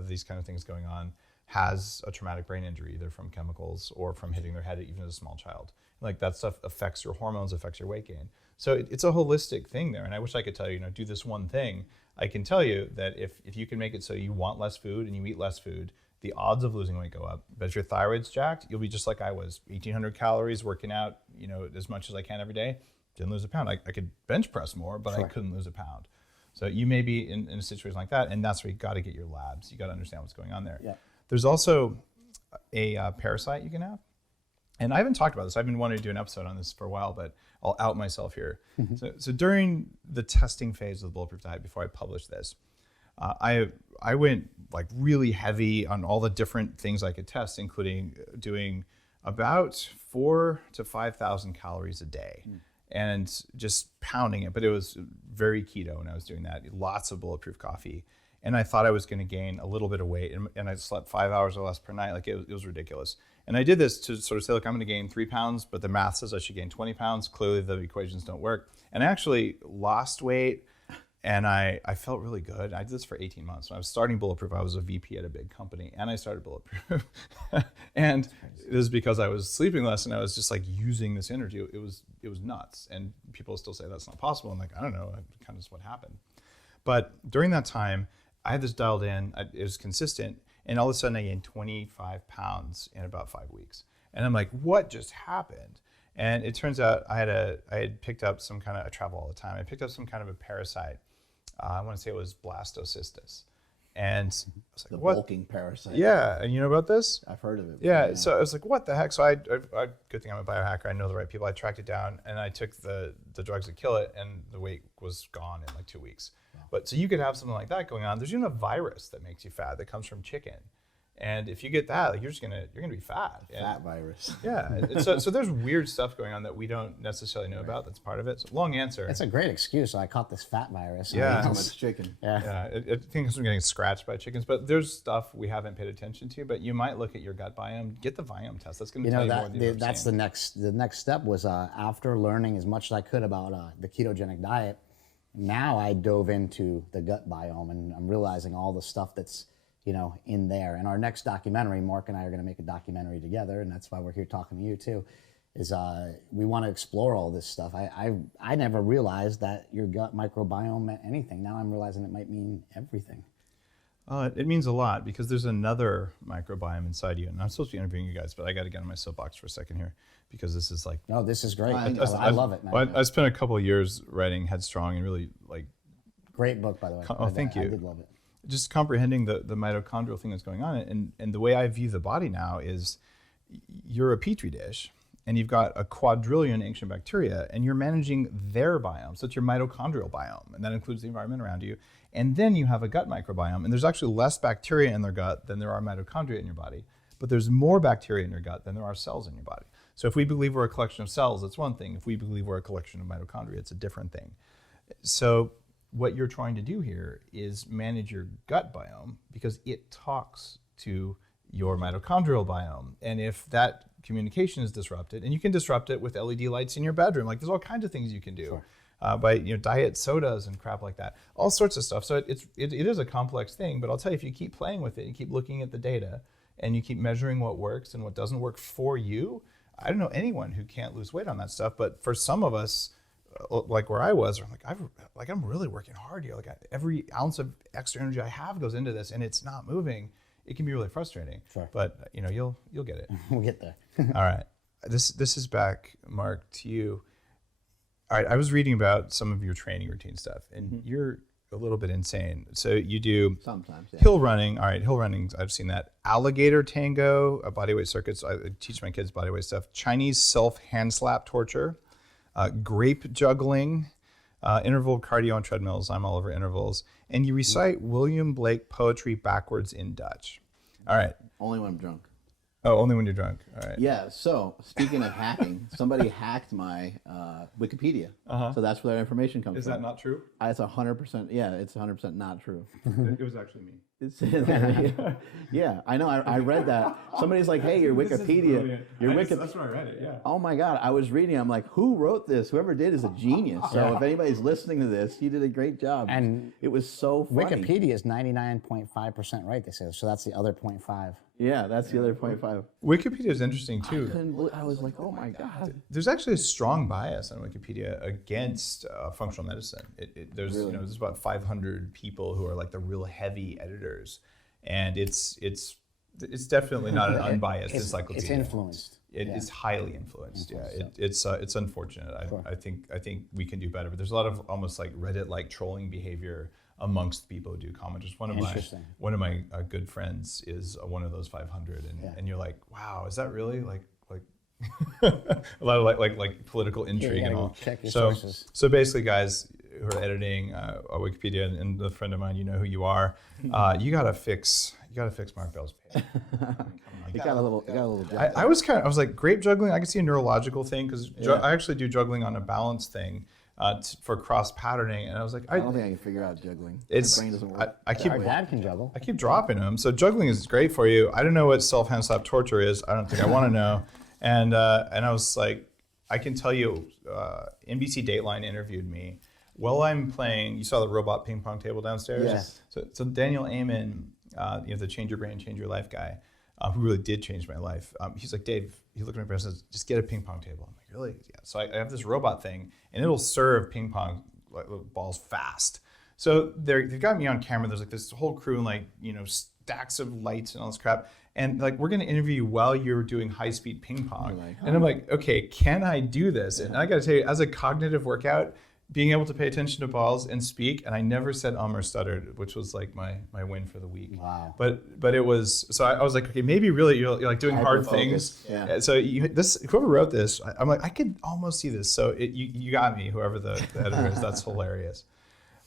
these kind of things going on has a traumatic brain injury, either from chemicals or from hitting their head even as a small child. Like that stuff affects your hormones, affects your weight gain. So it's a holistic thing there. And I wish I could tell you, do this one thing. I can tell you that if you can make it so you want less food and you eat less food, the odds of losing weight go up. But if your thyroid's jacked, you'll be just like I was, 1,800 calories, working out, as much as I can every day, didn't lose a pound. I could bench press more, but I couldn't lose a pound. So you may be in a situation like that, and that's where you got to get your labs. You got to understand what's going on there. Yeah. There's also a parasite you can have. And I haven't talked about this. I've been wanting to do an episode on this for a while, but I'll out myself here. So during the testing phase of the Bulletproof diet, before I published this, I went like really heavy on all the different things I could test, including doing about 4,000 to 5,000 calories a day and just pounding it. But it was very keto when I was doing that. Lots of Bulletproof coffee. And I thought I was going to gain a little bit of weight, and I slept 5 hours or less per night. Like it was ridiculous. And I did this to sort of say, look, I'm going to gain 3 pounds, but the math says I should gain 20 pounds. Clearly the equations don't work. And I actually lost weight, and I felt really good. I did this for 18 months. When I was starting Bulletproof, I was a VP at a big company, and I started Bulletproof. And it was because I was sleeping less, and I was just like using this energy. It was nuts. And people still say that's not possible. I'm like, I don't know. It kind of is what happened. But during that time, I had this dialed in. It was consistent. And all of a sudden, I gained 25 pounds in about 5 weeks. And I'm like, what just happened? And it turns out I had picked up some kind of, I travel all the time. I picked up some kind of a parasite. I want to say it was blastocystis. And I was like, The what? bulking parasite. Yeah. And you know about this? I've heard of it. Yeah. So I was like, what the heck? So I good thing I'm a biohacker. I know the right people. I tracked it down, and I took the drugs that kill it, and the weight was gone in like 2 weeks. But so you could have something like that going on. There's even a virus that makes you fat that comes from chicken. And if you get that, like you're gonna be fat. Fat virus. Yeah. So there's weird stuff going on that we don't necessarily know about. That's part of it. So long answer. It's a great excuse. I caught this fat virus. Yeah. How much chicken? Yeah. I think it's from getting scratched by chickens, but there's stuff we haven't paid attention to. But you might look at your gut biome. Get the biome test. That's going to tell you more than you've ever that's seen. the next step was after learning as much as I could about the ketogenic diet. Now I dove into the gut biome, and I'm realizing all the stuff that's in there. And our next documentary, Mark and I are going to make a documentary together, and that's why we're here talking to you too. Is we want to explore all this stuff. I never realized that your gut microbiome meant anything. Now I'm realizing it might mean everything. It means a lot because there's another microbiome inside you. And I'm supposed to be interviewing you guys, but I got to get on my soapbox for a second here because this is like... No, this is great. I love it, man. Well, I spent a couple of years writing Headstrong and really like... Great book, by the way. Thank you. I did love it. Just comprehending the mitochondrial thing that's going on. And the way I view the body now is you're a petri dish and you've got a quadrillion ancient bacteria and you're managing their biome. So it's your mitochondrial biome, and that includes the environment around you. And then you have a gut microbiome, and there's actually less bacteria in their gut than there are mitochondria in your body, but there's more bacteria in your gut than there are cells in your body. So if we believe we're a collection of cells, it's one thing. If we believe we're a collection of mitochondria, it's a different thing. So what you're trying to do here is manage your gut biome because it talks to your mitochondrial biome. And if that communication is disrupted, and you can disrupt it with LED lights in your bedroom, like there's all kinds of things you can do. Sure. By diet sodas and crap like that, all sorts of stuff. So it is a complex thing, but I'll tell you, if you keep playing with it, you keep looking at the data, and you keep measuring what works and what doesn't work for you, I don't know anyone who can't lose weight on that stuff. But for some of us, like where I was, I'm really working hard here. Like every ounce of extra energy I have goes into this, and it's not moving. It can be really frustrating. Sure. But you'll get it. We'll get there. All right. This is back, Mark, to you. All right, I was reading about some of your training routine stuff, and you're a little bit insane. So you do Sometimes, yeah. hill running. All right, hill running, I've seen that. Alligator tango, bodyweight circuits. I teach my kids bodyweight stuff. Chinese self-hand slap torture, grape juggling, interval cardio on treadmills. I'm all over intervals. And you recite William Blake poetry backwards in Dutch. All right. Only when I'm drunk. Oh, only when you're drunk. All right. Yeah, so speaking of hacking, somebody hacked my Wikipedia. So that's where that information comes from. Is that not true? It's 100%, yeah, it's 100% not true. It was actually me. Yeah, I know, I read that. Somebody's like, hey, your Wikipedia. That's where I read it, yeah. Oh my God, I was reading, I'm like, who wrote this? Whoever did is a genius. So if anybody's listening to this, he did a great job. And it was so funny. Wikipedia is 99.5% right, they say. So that's the other 0.5. Yeah, that's the other 0.5. Wikipedia is interesting too. I was like, oh my God. There's actually a strong bias on Wikipedia against functional medicine. There's there's about 500 people who are like the real heavy editors, and it's definitely not an unbiased encyclopedia. It's influenced. It is highly influenced. It's unfortunate. I think we can do better, but there's a lot of almost like Reddit-like trolling behavior amongst people who do commenters. One of my good friends is one of those 500, and you're like, wow, is that really like a lot of like political intrigue and all. Check your sources. So basically, guys who are editing Wikipedia, and a friend of mine, you know who you are. You gotta fix Mark Bell's page. It got a little. I was like, grape juggling. I could see a neurological thing because I actually do juggling on a balance thing for cross patterning, and I was like, I don't think I can figure out juggling. My brain doesn't work. Our dad can juggle. I keep dropping them. So juggling is great for you. I don't know what self-hand slap torture is. I don't think I want to know. And I was like, I can tell you, NBC Dateline interviewed me while I'm playing. You saw the robot ping pong table downstairs. Yes. So Daniel Amen, the Change Your Brain, Change Your Life guy, who really did change my life. He's like, Dave. He looked at me and says, just get a ping pong table. I'm like, really? Yeah. So I have this robot thing, and it'll serve ping pong balls fast. So they've got me on camera. There's like this whole crew and like stacks of lights and all this crap. And like, we're going to interview you while you're doing high-speed ping pong. Like, and I'm like, okay, can I do this? And I got to tell you, as a cognitive workout, being able to pay attention to balls and speak, and I never said or stuttered, which was like my win for the week. Wow. But it was, so I was like, okay, maybe really you're like doing hard things. Yeah. So whoever wrote this, I'm like, I could almost see this. So you got me, whoever the editor is. That's hilarious.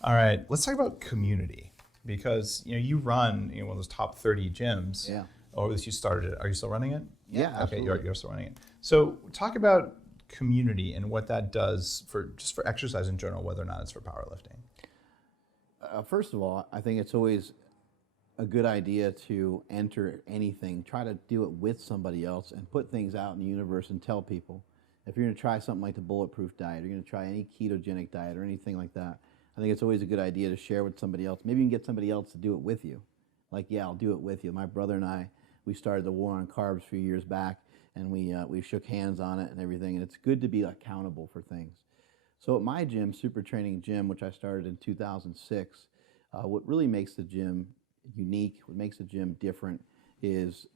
All right, let's talk about community, because you run one of those top 30 gyms. Yeah. Or at least you started it. Are you still running it? Yeah. Okay, absolutely. you're still running it. So talk about community and what that does for exercise in general, whether or not it's for powerlifting. First of all, I think it's always a good idea to enter anything, try to do it with somebody else, and put things out in the universe and tell people. If you're going to try something like the Bulletproof diet, or you're going to try any ketogenic diet or anything like that, I think it's always a good idea to share with somebody else. Maybe you can get somebody else to do it with you. Like, yeah, I'll do it with you. My brother and I, we started the War on Carbs a few years back, and we shook hands on it and everything, and it's good to be accountable for things. So at my gym, Super Training Gym, which I started in 2006, what really makes the gym unique, what makes the gym different, is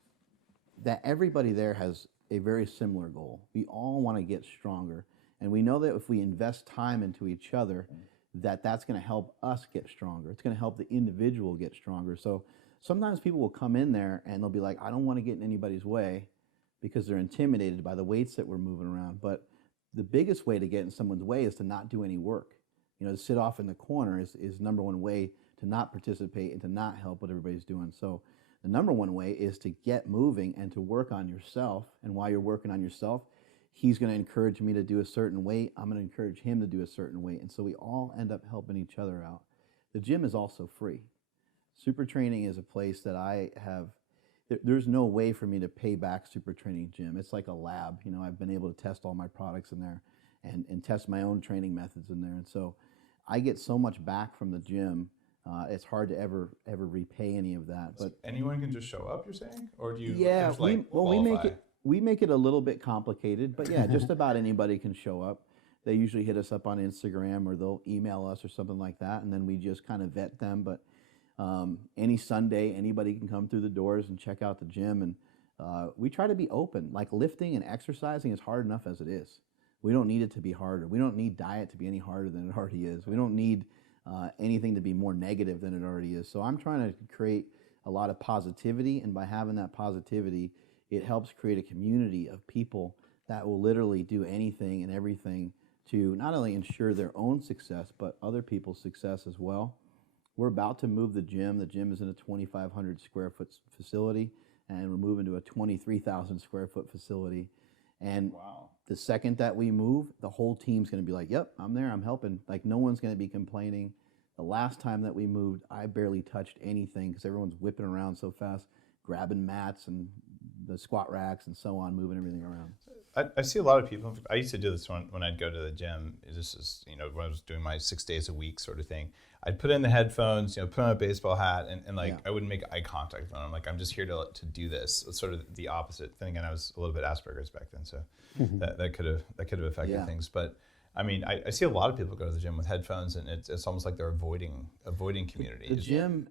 that everybody there has a very similar goal. We all want to get stronger, and we know that if we invest time into each other, that's going to help us get stronger. It's going to help the individual get stronger. So sometimes people will come in there and they'll be like, I don't want to get in anybody's way, because they're intimidated by the weights that we're moving around. But the biggest way to get in someone's way is to not do any work. To sit off in the corner is number one way to not participate and to not help what everybody's doing. So the number one way is to get moving and to work on yourself. And while you're working on yourself, he's going to encourage me to do a certain weight. I'm going to encourage him to do a certain weight. And so we all end up helping each other out. The gym is also free. Super Training is a place that I have, there's no way for me to pay back Super Training Gym. It's like a lab. I've been able to test all my products in there and test my own training methods in there. And so I get so much back from the gym. It's hard to ever repay any of that. But so anyone can just show up, you're saying? Or do you we make it a little bit complicated, but yeah, just about anybody can show up. They usually hit us up on Instagram, or they'll email us or something like that, and then we just kind of vet them. But any Sunday, anybody can come through the doors and check out the gym, and we try to be open. Like, lifting and exercising is hard enough as it is. We don't need it to be harder. We don't need diet to be any harder than it already is. We don't need anything to be more negative than it already is. So I'm trying to create a lot of positivity, and by having that positivity, it helps create a community of people that will literally do anything and everything to not only ensure their own success, but other people's success as well. We're about to move the gym. The gym is in a 2,500 square foot facility, and we're moving to a 23,000 square foot facility. And the second that we move, the whole team's going to be like, yep, I'm there, I'm helping. Like, no one's going to be complaining. The last time that we moved, I barely touched anything because everyone's whipping around so fast, grabbing mats and the squat racks and so on, moving everything around. I see a lot of people. I used to do this when I'd go to the gym. This is, when I was doing my 6 days a week sort of thing. I'd put in the headphones, put on a baseball hat, and I wouldn't make eye contact with them. I'm like, I'm just here to do this. It's sort of the opposite thing. And I was a little bit Asperger's back then, so that could have affected things. But I mean, I see a lot of people go to the gym with headphones, and it's almost like they're avoiding community. The gym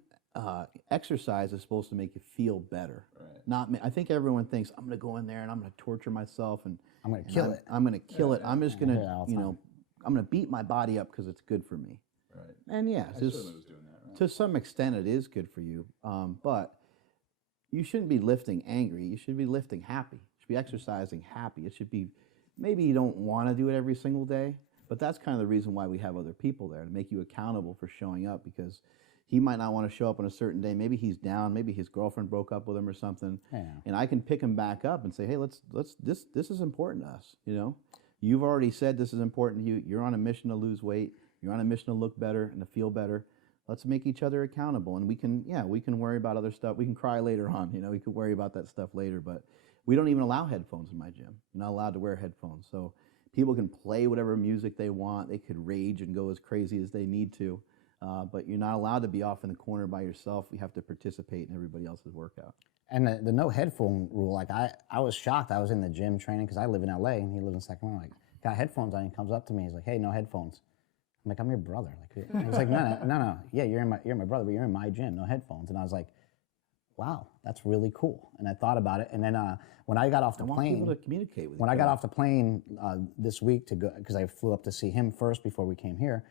exercise is supposed to make you feel better, I think everyone thinks I'm going to go in there and I'm going to torture myself and I'm going to kill it. I'm going to kill it. I'm just going hear that all to, the you know, I'm going to beat my body up because it's good for me. Right. And yeah, I certainly was doing that. Right? to some extent it is good for you. But you shouldn't be lifting angry. You should be lifting happy. You should be exercising happy. It should be, maybe you don't want to do it every single day, but that's kind of the reason why we have other people there, to make you accountable for showing up, because he might not want to show up on a certain day. Maybe he's down. Maybe his girlfriend broke up with him or something. Yeah. And I can pick him back up and say, hey, this is important to us. You know, you've already said this is important to you. You're on a mission to lose weight. You're on a mission to look better and to feel better. Let's make each other accountable. And we can worry about other stuff. We can cry later on. You know, we could worry about that stuff later. But we don't even allow headphones in my gym. You're not allowed to wear headphones. So people can play whatever music they want. They could rage and go as crazy as they need to. But you're not allowed to be off in the corner by yourself. You have to participate in everybody else's workout. And the no headphone rule, like I was shocked. I was in the gym training because I live in LA and he lives in Sacramento. Like, got headphones on. He comes up to me. He's like, hey, no headphones. I'm like, I'm your brother. Like, he's like, no. Yeah, you're my brother, but you're in my gym. No headphones. And I was like, wow, that's really cool. And I thought about it. And then when I got off the plane, people to communicate with when I got off the plane this week to go, because I flew up to see him first before we came here.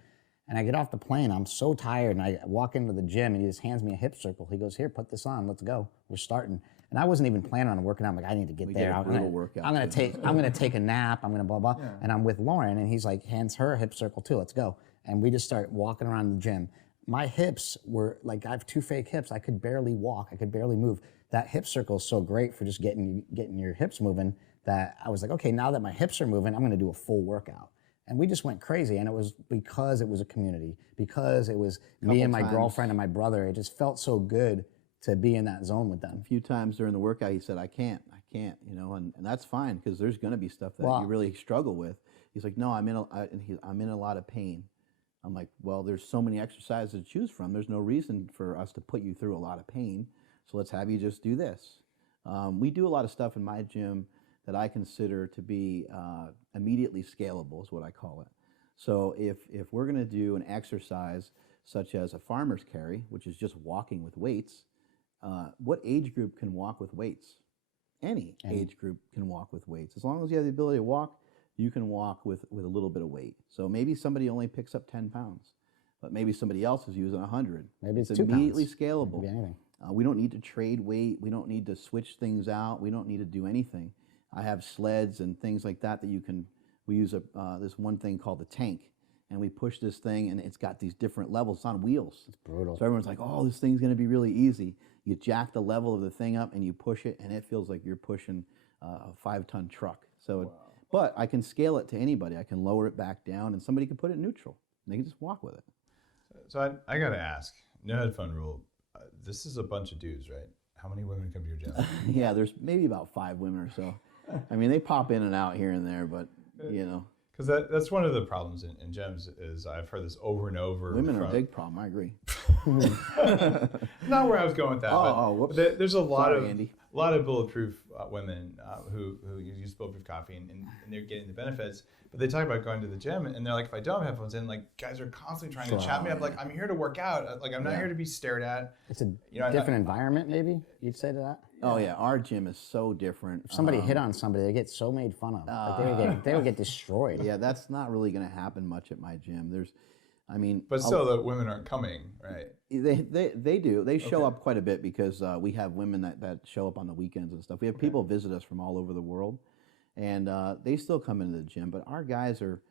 And I get off the plane, I'm so tired, and I walk into the gym, and he just hands me a hip circle. He goes, here, put this on, let's go. We're starting. And I wasn't even planning on working out. I'm like, I need to get there. I'm gonna take a nap. I'm gonna blah blah. Yeah. And I'm with Lauren, and he's like, hands her a hip circle too. Let's go. And we just start walking around the gym. My hips were like, I have 2 fake hips. I could barely walk. I could barely move. That hip circle is so great for just getting your hips moving that I was like, okay, now that my hips are moving, I'm gonna do a full workout. And we just went crazy, and it was because it was a community, because it was me and my girlfriend and my brother. It just felt so good to be in that zone with them. A few times during the workout, he said, I can't, you know, and that's fine, because there's going to be stuff that you really struggle with. He's like, no, I'm in a lot of pain. I'm like, well, there's so many exercises to choose from. There's no reason for us to put you through a lot of pain, so let's have you just do this. We do a lot of stuff in my gym that I consider to be immediately scalable, is what I call it. So if we're going to do an exercise such as a farmer's carry, which is just walking with weights, what age group can walk with weights? Any age group can walk with weights. As long as you have the ability to walk, you can walk with a little bit of weight. So maybe somebody only picks up 10 pounds, but maybe somebody else is using 100. Maybe it's 2 pounds. Immediately scalable. It could be anything. We don't need to trade weight. We don't need to switch things out. We don't need to do anything. I have sleds and things like that we use this one thing called the tank, and we push this thing, and it's got these different levels. It's on wheels. It's brutal. So everyone's like, oh, this thing's going to be really easy. You jack the level of the thing up, and you push it, and it feels like you're pushing a 5-ton truck. So, but I can scale it to anybody. I can lower it back down, and somebody can put it neutral, and they can just walk with it. So I got to ask, no headphone rule. This is a bunch of dudes, right? How many women come to your gym? Yeah, there's maybe about 5 women or so. I mean, they pop in and out here and there, but, you know. Because that's one of the problems in gyms is I've heard this over and over. Women are a big problem, I agree. Not where I was going with that. Whoops. There's a lot Sorry, of Andy. Bulletproof women who use Bulletproof coffee and they're getting the benefits. But they talk about going to the gym and they're like, if I don't have headphones in, like guys are constantly trying to chat me up. Like, I'm here to work out. Like, I'm not here to be stared at. It's a different environment, maybe you'd say to that. Oh yeah, our gym is so different. If somebody hit on somebody, they get so made fun of. Like they would get destroyed. Yeah, that's not really going to happen much at my gym. But still, the women aren't coming, right? They do. They show up quite a bit because we have women that show up on the weekends and stuff. We have people visit us from all over the world, and they still come into the gym. But our guys are.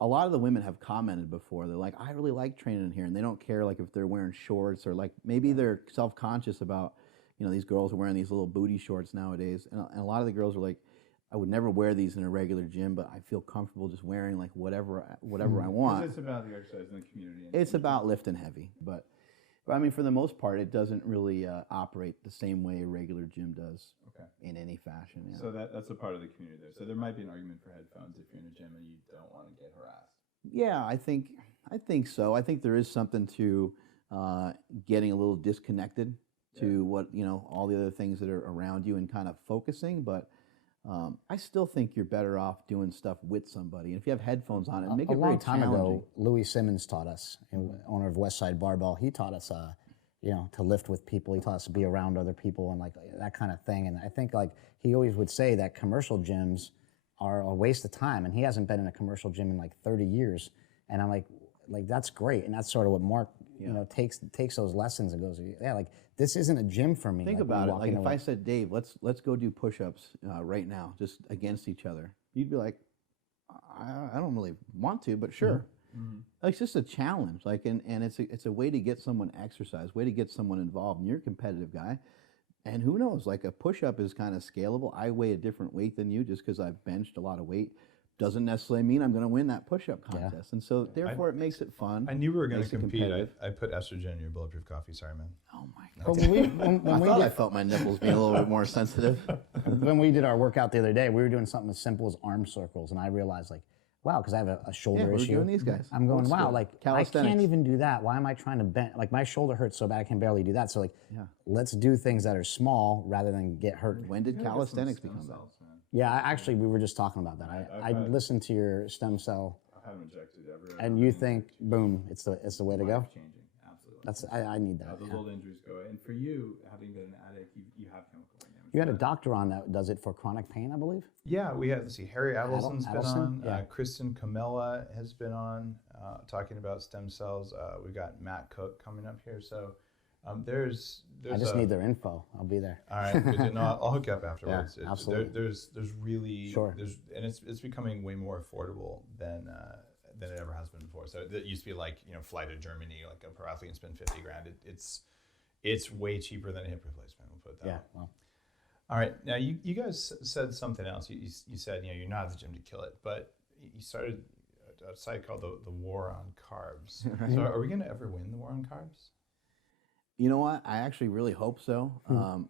A lot of the women have commented before. They're like, I really like training in here, and they don't care like if they're wearing shorts or like maybe they're self-conscious about. You know, these girls are wearing these little booty shorts nowadays, and a lot of the girls are like, I would never wear these in a regular gym, but I feel comfortable just wearing like whatever I want. It's about the exercise in the community. It's about lifting heavy, but I mean, for the most part, it doesn't really operate the same way a regular gym does in any fashion. Yeah. So that's a part of the community there. So there might be an argument for headphones if you're in a gym and you don't want to get harassed. Yeah, I think so. I think there is something to getting a little disconnected to what, you know, all the other things that are around you and kind of focusing, but I still think you're better off doing stuff with somebody. And if you have headphones on, it make it very challenging. A long time ago, Louis Simmons taught us, owner of Westside Barbell. He taught us to lift with people. He taught us to be around other people and like that kind of thing. And I think like he always would say that commercial gyms are a waste of time. And he hasn't been in a commercial gym in like 30 years. And I'm like that's great. And that's sort of what Mark, takes those lessons and goes, yeah, like this isn't a gym for me. Think about it. Like if I said, Dave, let's go do push-ups right now, just against each other. You'd be like, I don't really want to, but sure. Mm-hmm. Like, it's just a challenge. Like, and it's a way to get someone exercise, way to get someone involved. And you're a competitive guy. And who knows, like a push-up is kind of scalable. I weigh a different weight than you just because I've benched a lot of weight. Doesn't necessarily mean I'm going to win that push-up contest. Yeah. And so therefore it makes it fun. I knew we were going to compete. I put estrogen in your Bulletproof coffee. Sorry, man. Oh my God. I felt my nipples being a little bit more sensitive. When we did our workout the other day, we were doing something as simple as arm circles. And I realized like, wow, because I have a shoulder issue. Doing these guys. I'm going, wow, like I can't even do that. Why am I trying to bend? Like my shoulder hurts so bad I can barely do that. So like, let's do things that are small rather than get hurt. When did calisthenics become that? Yeah, we were just talking about that. I listened to your stem cell. I have injected every. And you think, boom, it's the way to go. Changing, absolutely. I need that. Those old injuries go away. And for you, having been an addict, you have chemical brain damage. You had a doctor on that does it for chronic pain, I believe. Yeah, we had. Harry Adelson's been on. Yeah. Kristen Camilla has been on, talking about stem cells. We've got Matt Cook coming up here. So there's. I just need their info. I'll be there. All right, good. No, I'll hook you up afterwards. Yeah, absolutely. There's really and it's becoming way more affordable than it ever has been before. So it used to be like fly to Germany, like a pro athlete and spend $50,000. It's way cheaper than a hip replacement. We'll put it that way. Well. All right, now you guys said something else. You said you're not at the gym to kill it, but you started a site called the War on Carbs. Right. So are we going to ever win the War on Carbs? You know what? I actually really hope so.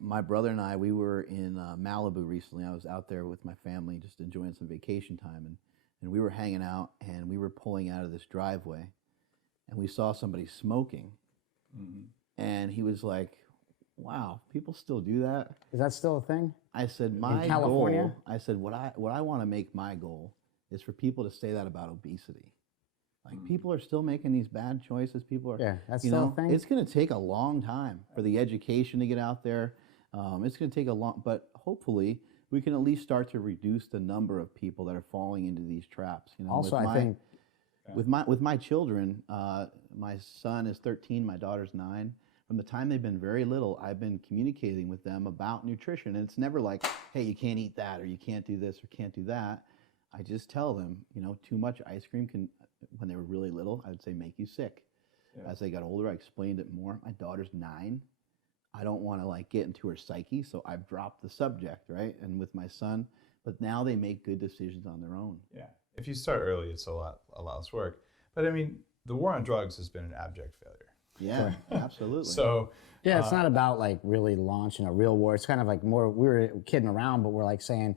My brother and I, we were in Malibu recently. I was out there with my family just enjoying some vacation time. And we were hanging out and we were pulling out of this driveway and we saw somebody smoking. Mm-hmm. And he was like, wow, people still do that? Is that still a thing? I said, in California? Goal, I said, what I want to make my goal is for people to say that about obesity. Like people are still making these bad choices. People are, that's still a thing. It's going to take a long time for the education to get out there. It's going to take but hopefully we can at least start to reduce the number of people that are falling into these traps. Also, I think with my children, my son is 13, my daughter's 9. From the time they've been very little, I've been communicating with them about nutrition, and it's never like, hey, you can't eat that, or you can't do this, or can't do that. I just tell them, too much ice cream can. When they were really little, I would say make you sick. Yeah. As they got older, I explained it more. My daughter's 9. I don't want to get into her psyche, so I've dropped the subject, right? And with my son, but now they make good decisions on their own. Yeah. If you start early, it's a lot less work. But I mean, the war on drugs has been an abject failure. Yeah, absolutely. So it's not about really launching a real war. It's kind of like more, we were kidding around, but we're saying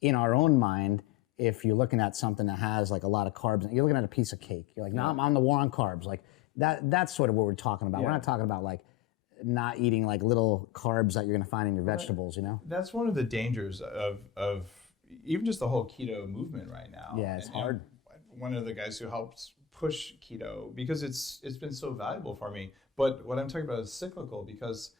in our own mind, if you're looking at something that has a lot of carbs, you're looking at a piece of cake. You're like, no, I'm on the war on carbs. That's sort of what we're talking about. Yeah. We're not talking about not eating little carbs that you're going to find in your vegetables, That's one of the dangers of even just the whole keto movement right now. Yeah, it's hard. One of the guys who helped push keto, because it's been so valuable for me. But what I'm talking about is cyclical, because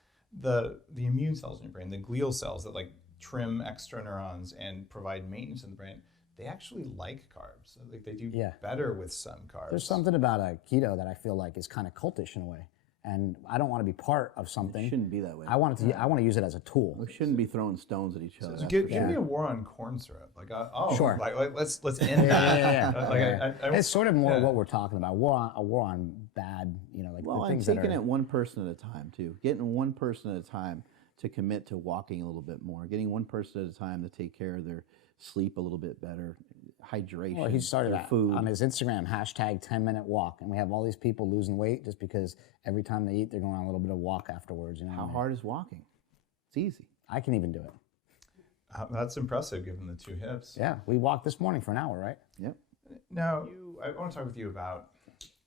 the immune cells in your brain, the glial cells that trim extra neurons and provide maintenance in the brain, they actually like carbs. They do better with some carbs. There's something about a keto that I feel is kind of cultish in a way. And I don't want to be part of something. It shouldn't be that way. I want to use it as a tool. We shouldn't be throwing stones at each other. So give me a war on corn syrup. Sure. Let's end that. It's sort of more what we're talking about. A war on bad, well, the things I'm taking it one person at a time too. Getting one person at a time to commit to walking a little bit more. Getting one person at a time to take care of their sleep a little bit better, hydration. Well, he started food. On his Instagram, hashtag 10-minute walk. And we have all these people losing weight just because every time they eat, they're going on a little bit of walk afterwards. How hard is walking? It's easy. I can even do it. That's impressive given the 2 hips. Yeah, we walked this morning for an hour, right? Yep. Now, I want to talk with you about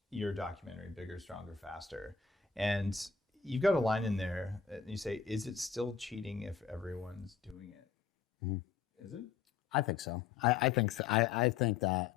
your documentary, Bigger, Stronger, Faster. And you've got a line in there that you say, is it still cheating if everyone's doing it? Mm-hmm. Is it? I think so. I think so. I think that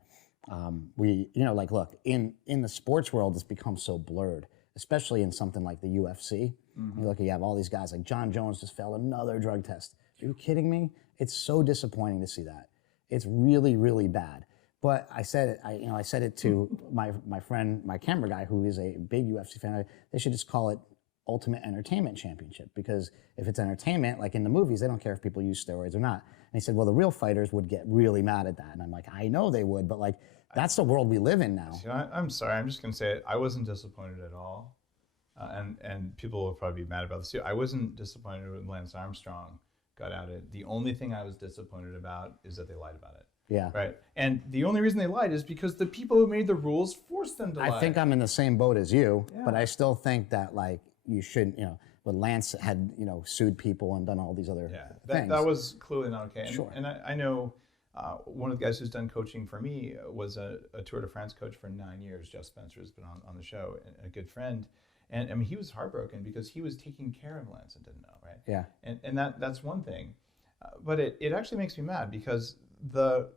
we, look, in the sports world, it's become so blurred. especially in something like the UFC. You look, you have all these guys like John Jones just failed another drug test. Are you kidding me? It's so disappointing to see that. It's really, really bad. But I said it, I said it to my friend, my camera guy, who is a big UFC fan. They should just call it Ultimate Entertainment Championship, because if it's entertainment, like in the movies, they don't care if people use steroids or not. And he said, well, the real fighters would get really mad at that. And I'm like, I know they would, but like, that's the world we live in now. I'm sorry, I'm just gonna say it. I wasn't disappointed at all. And people will probably be mad about this too. I wasn't disappointed when Lance Armstrong got outed. The only thing I was disappointed about is that they lied about it. Yeah. Right. And the only reason they lied is because the people who made the rules forced them to lie. I think I'm in the same boat as you, but I still think that like you shouldn't, when Lance had, sued people and done all these other things. That was clearly not okay. Sure. And I know one of the guys who's done coaching for me was a Tour de France coach for 9 years. Jeff Spencer has been on the show, and a good friend. And I mean, he was heartbroken because he was taking care of Lance and didn't know, right? Yeah. And that's one thing. But it actually makes me mad because the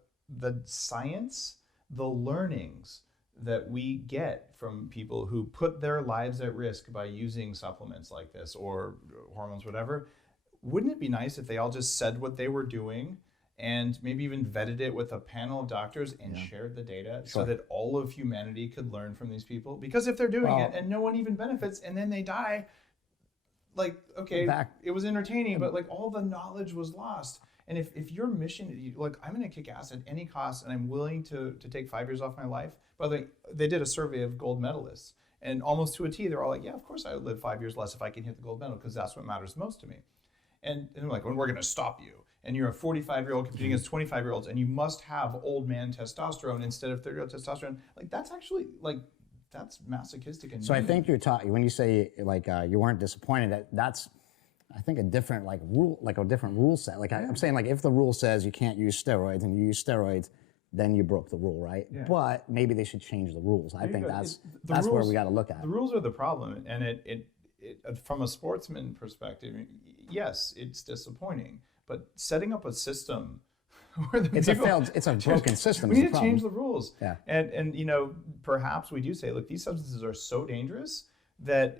science, the learnings that we get from people who put their lives at risk by using supplements like this or hormones, whatever, wouldn't it be nice if they all just said what they were doing and maybe even vetted it with a panel of doctors and shared the data so that all of humanity could learn from these people? Because if they're doing it and no one even benefits and then they die, like, okay, it was entertaining, but like all the knowledge was lost. And if your mission, like, I'm going to kick ass at any cost and I'm willing to take 5 years off my life. By the way, they did a survey of gold medalists and almost to a T, they're all like, yeah, of course I would live 5 years less if I can hit the gold medal because that's what matters most to me. And they're like, well, we're going to stop you. And you're a 45-year-old competing against 25-year-olds and you must have old man testosterone instead of 30-year-old testosterone. Like, that's actually, like, that's masochistic. And so I think you're talking, when you say like you weren't disappointed, that's, I think, a different rule set. Like I'm saying, like, if the rule says you can't use steroids and you use steroids, then you broke the rule, right? Yeah. But maybe they should change the rules. I think that's rules, where we got to look at. The rules are the problem, and it from a sportsman perspective, yes, it's disappointing. But setting up a system where it's a broken system. We need to change the rules. Yeah. And perhaps we do say, look, these substances are so dangerous that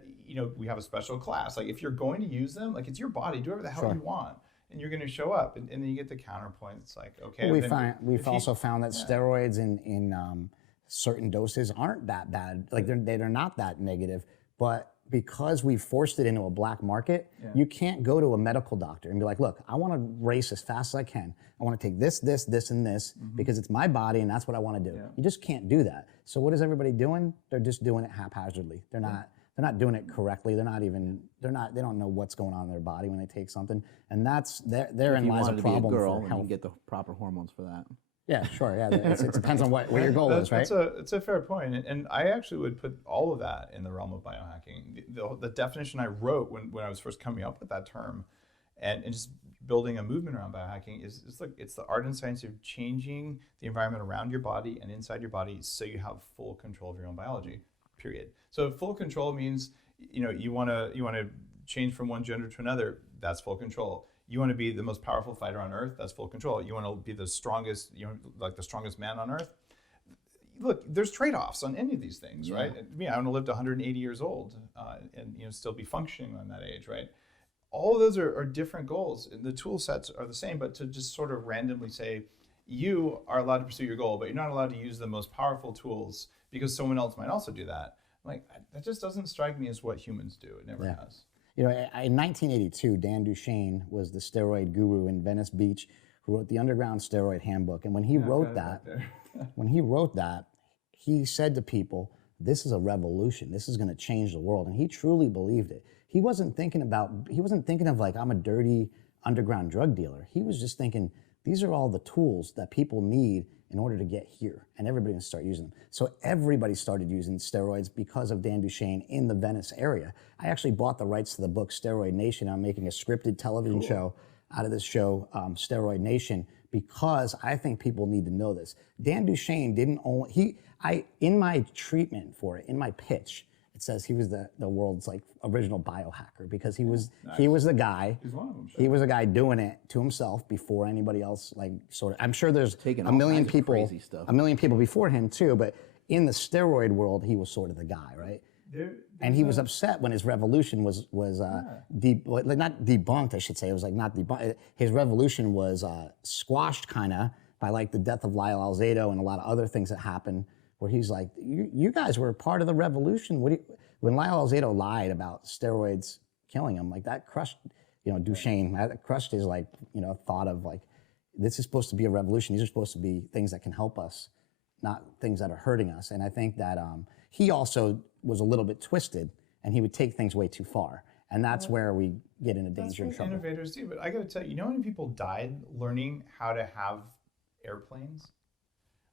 we have a special class. Like, if you're going to use them, like, it's your body, do whatever the hell you want, and you're going to show up, and then you get the counterpoint. It's like, okay. We've also found that steroids in certain doses aren't that bad. Like, they're not that negative, but because we forced it into a black market, you can't go to a medical doctor and be like, look, I want to race as fast as I can. I want to take this, and this because it's my body and that's what I want to do. You just can't do that. So what is everybody doing? They're just doing it haphazardly. They're not doing it correctly. They don't know what's going on in their body when they take something. And that's, therein lies a problem for health. You can get the proper hormones for that. Yeah, sure. Yeah, it depends on what your goal is, right? It's a fair point, and I actually would put all of that in the realm of biohacking. The definition I wrote when I was first coming up with that term, and just building a movement around biohacking is it's the art and science of changing the environment around your body and inside your body so you have full control of your own biology. Period. So full control means you want to change from one gender to another. That's full control. You want to be the most powerful fighter on earth. That's full control. You want to be the strongest, like the strongest man on earth. Look, there's trade-offs on any of these things, right? I want to live to 180 years old and still be functioning on that age, right? All of those are different goals. The tool sets are the same, but to just sort of randomly say, you are allowed to pursue your goal, but you're not allowed to use the most powerful tools because someone else might also do that. Like, that just doesn't strike me as what humans do. It never has. In 1982, Dan Duchaine was the steroid guru in Venice Beach who wrote the Underground Steroid Handbook. And when he wrote that, he said to people, this is a revolution. This is going to change the world. And he truly believed it. He wasn't thinking of like, I'm a dirty underground drug dealer. He was just thinking, these are all the tools that people need in order to get here, and everybody can start using them. So everybody started using steroids because of Dan Duchaine in the Venice area. I actually bought the rights to the book Steroid Nation. I'm making a scripted television show out of this show, Steroid Nation, because I think people need to know this. Dan Duchaine didn't only, in my treatment for it, in my pitch, it says he was the world's like original biohacker because he was the guy. He's one of them. Sure. He was the guy doing it to himself before anybody else. Like, sort of. I'm sure there's a million people before him too. But in the steroid world, he was sort of the guy, right? And he was upset when his revolution was not debunked, I should say. It was like not debunked. His revolution was squashed kind of by like the death of Lyle Alzado and a lot of other things that happened, where he's like, you guys were part of the revolution. When Lyle Alzado lied about steroids killing him, like that crushed, Duchesne, that crushed his like, thought of like, this is supposed to be a revolution. These are supposed to be things that can help us, not things that are hurting us. And I think that he also was a little bit twisted, and he would take things way too far. And that's where we get into danger and trouble. Innovators do, but I got to tell you, how many people died learning how to have airplanes?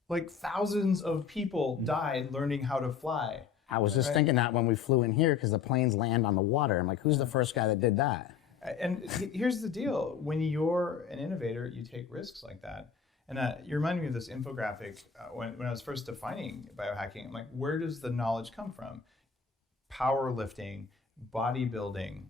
Like thousands of people died learning how to fly. I was just thinking that when we flew in here, because the planes land on the water. I'm like, who's the first guy that did that? And here's the deal. When you're an innovator, you take risks like that. And you remind me of this infographic when I was first defining biohacking. I'm like, where does the knowledge come from? Powerlifting, bodybuilding,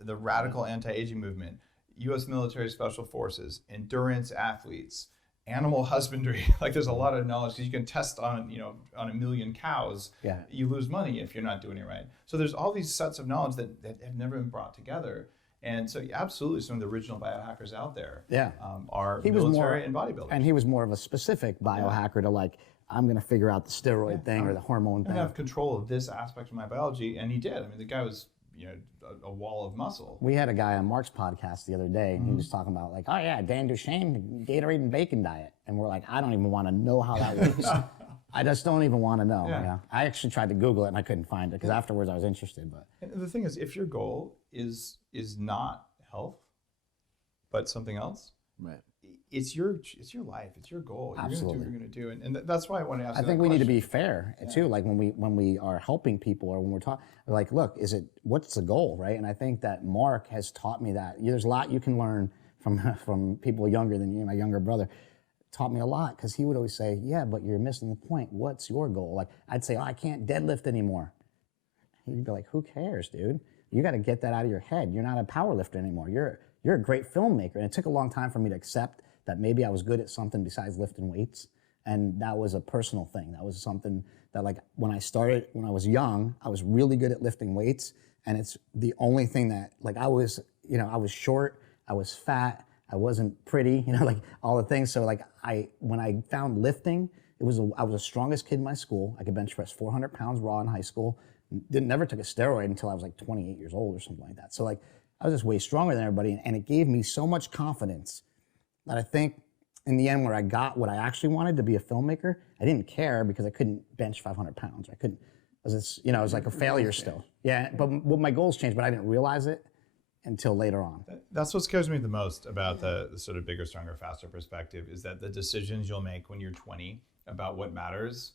the radical anti-aging movement, U.S. military special forces, endurance athletes, animal husbandry. Like there's a lot of knowledge because you can test on, on 1 million cows. Yeah. You lose money if you're not doing it right. So there's all these sets of knowledge that have never been brought together. And so absolutely some of the original biohackers out there are military and bodybuilders. And he was more of a specific biohacker to like, I'm going to figure out the steroid thing or the hormone thing. I have control of this aspect of my biology. And he did. I mean, the guy was, a wall of muscle. We had a guy on Mark's podcast the other day, and he was talking about like, oh yeah, Dan Duchesne, Gatorade and bacon diet. And we're like, I don't even want to know how that works. I just don't even want to know. Yeah. I actually tried to Google it and I couldn't find it because afterwards I was interested. But and the thing is, if your goal is not health, but something else, right? It's your life. It's your goal. You're Absolutely. going to do what you're going to do, and that's why I want to ask. I think we need to be fair too. Like when we are helping people or when we're talking, like, look, what's the goal, right? And I think that Mark has taught me that there's a lot you can learn from people younger than you. My younger brother taught me a lot because he would always say, yeah, but you're missing the point. What's your goal? Like I'd say, oh, I can't deadlift anymore. He'd be like, who cares, dude? You got to get that out of your head. You're not a power lifter anymore. You're a great filmmaker. And it took a long time for me to accept that maybe I was good at something besides lifting weights. And that was a personal thing. That was something that like when I started, when I was young, I was really good at lifting weights. And it's the only thing that like I was short, I was fat, I wasn't pretty, like all the things. So like when I found lifting, I was the strongest kid in my school. I could bench press 400 pounds raw in high school. Never took a steroid until I was like 28 years old or something like that. So like I was just way stronger than everybody, and it gave me so much confidence that I think in the end where I got what I actually wanted to be a filmmaker, I didn't care because I couldn't bench 500 pounds. I couldn't, it was like a failure still. Yeah, but my goals changed, but I didn't realize it until later on. That's what scares me the most about the sort of bigger, stronger, faster perspective is that the decisions you'll make when you're 20 about what matters,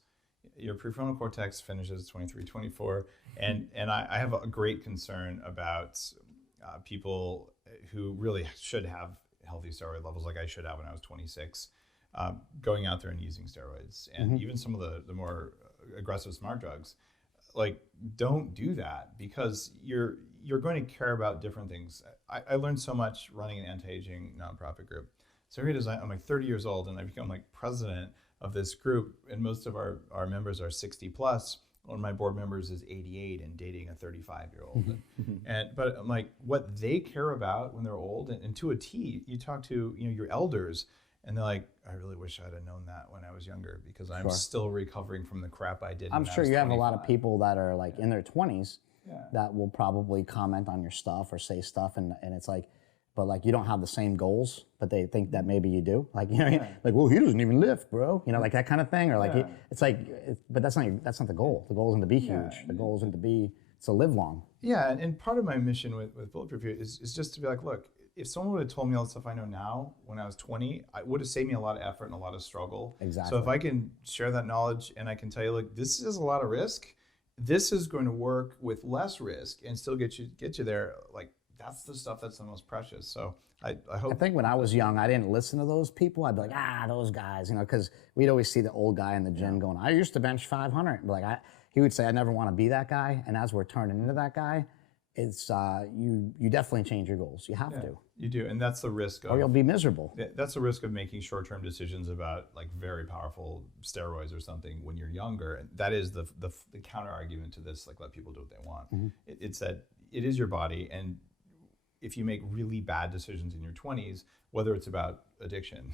your prefrontal cortex finishes 23, 24, and I have a great concern about people who really should have healthy steroid levels like I should have when I was 26, going out there and using steroids and even some of the more aggressive smart drugs. Like, don't do that because you're going to care about different things. I learned so much running an anti-aging nonprofit group. So here it is, I'm like 30 years old and I become like president of this group, and most of our members are 60 plus. One of my board members is 88 and dating a 35-year-old. But I'm like, what they care about when they're old, and to a T, you talk to your elders, and they're like, I really wish I'd have known that when I was younger because I'm still recovering from the crap I did. I'm sure you have a lot of people that are like in their 20s that will probably comment on your stuff or say stuff, and it's like, but like you don't have the same goals, but they think that maybe you do. Like like, well, he doesn't even lift, bro. Like that kind of thing, or like it's like, but that's not the goal. The goal isn't to be huge. The goal isn't to live long. Yeah, and part of my mission with Bulletproof is just to be like, look, if someone would have told me all the stuff I know now when I was 20, it would have saved me a lot of effort and a lot of struggle. Exactly. So if I can share that knowledge and I can tell you, look, this is a lot of risk. This is going to work with less risk and still get you there. Like, that's the stuff that's the most precious. So I hope. I think when I was young, I didn't listen to those people. I'd be like, those guys, because we'd always see the old guy in the gym going, I used to bench 500. But he would say, I never want to be that guy. And as we're turning into that guy, it's you definitely change your goals. You have to, You do, and that's the risk or you'll of be miserable. that's the risk of making short-term decisions about like very powerful steroids or something when you're younger. And that is the counter argument to this, like let people do what they want. It's that it is your body, and if you make really bad decisions in your 20s, whether it's about addiction,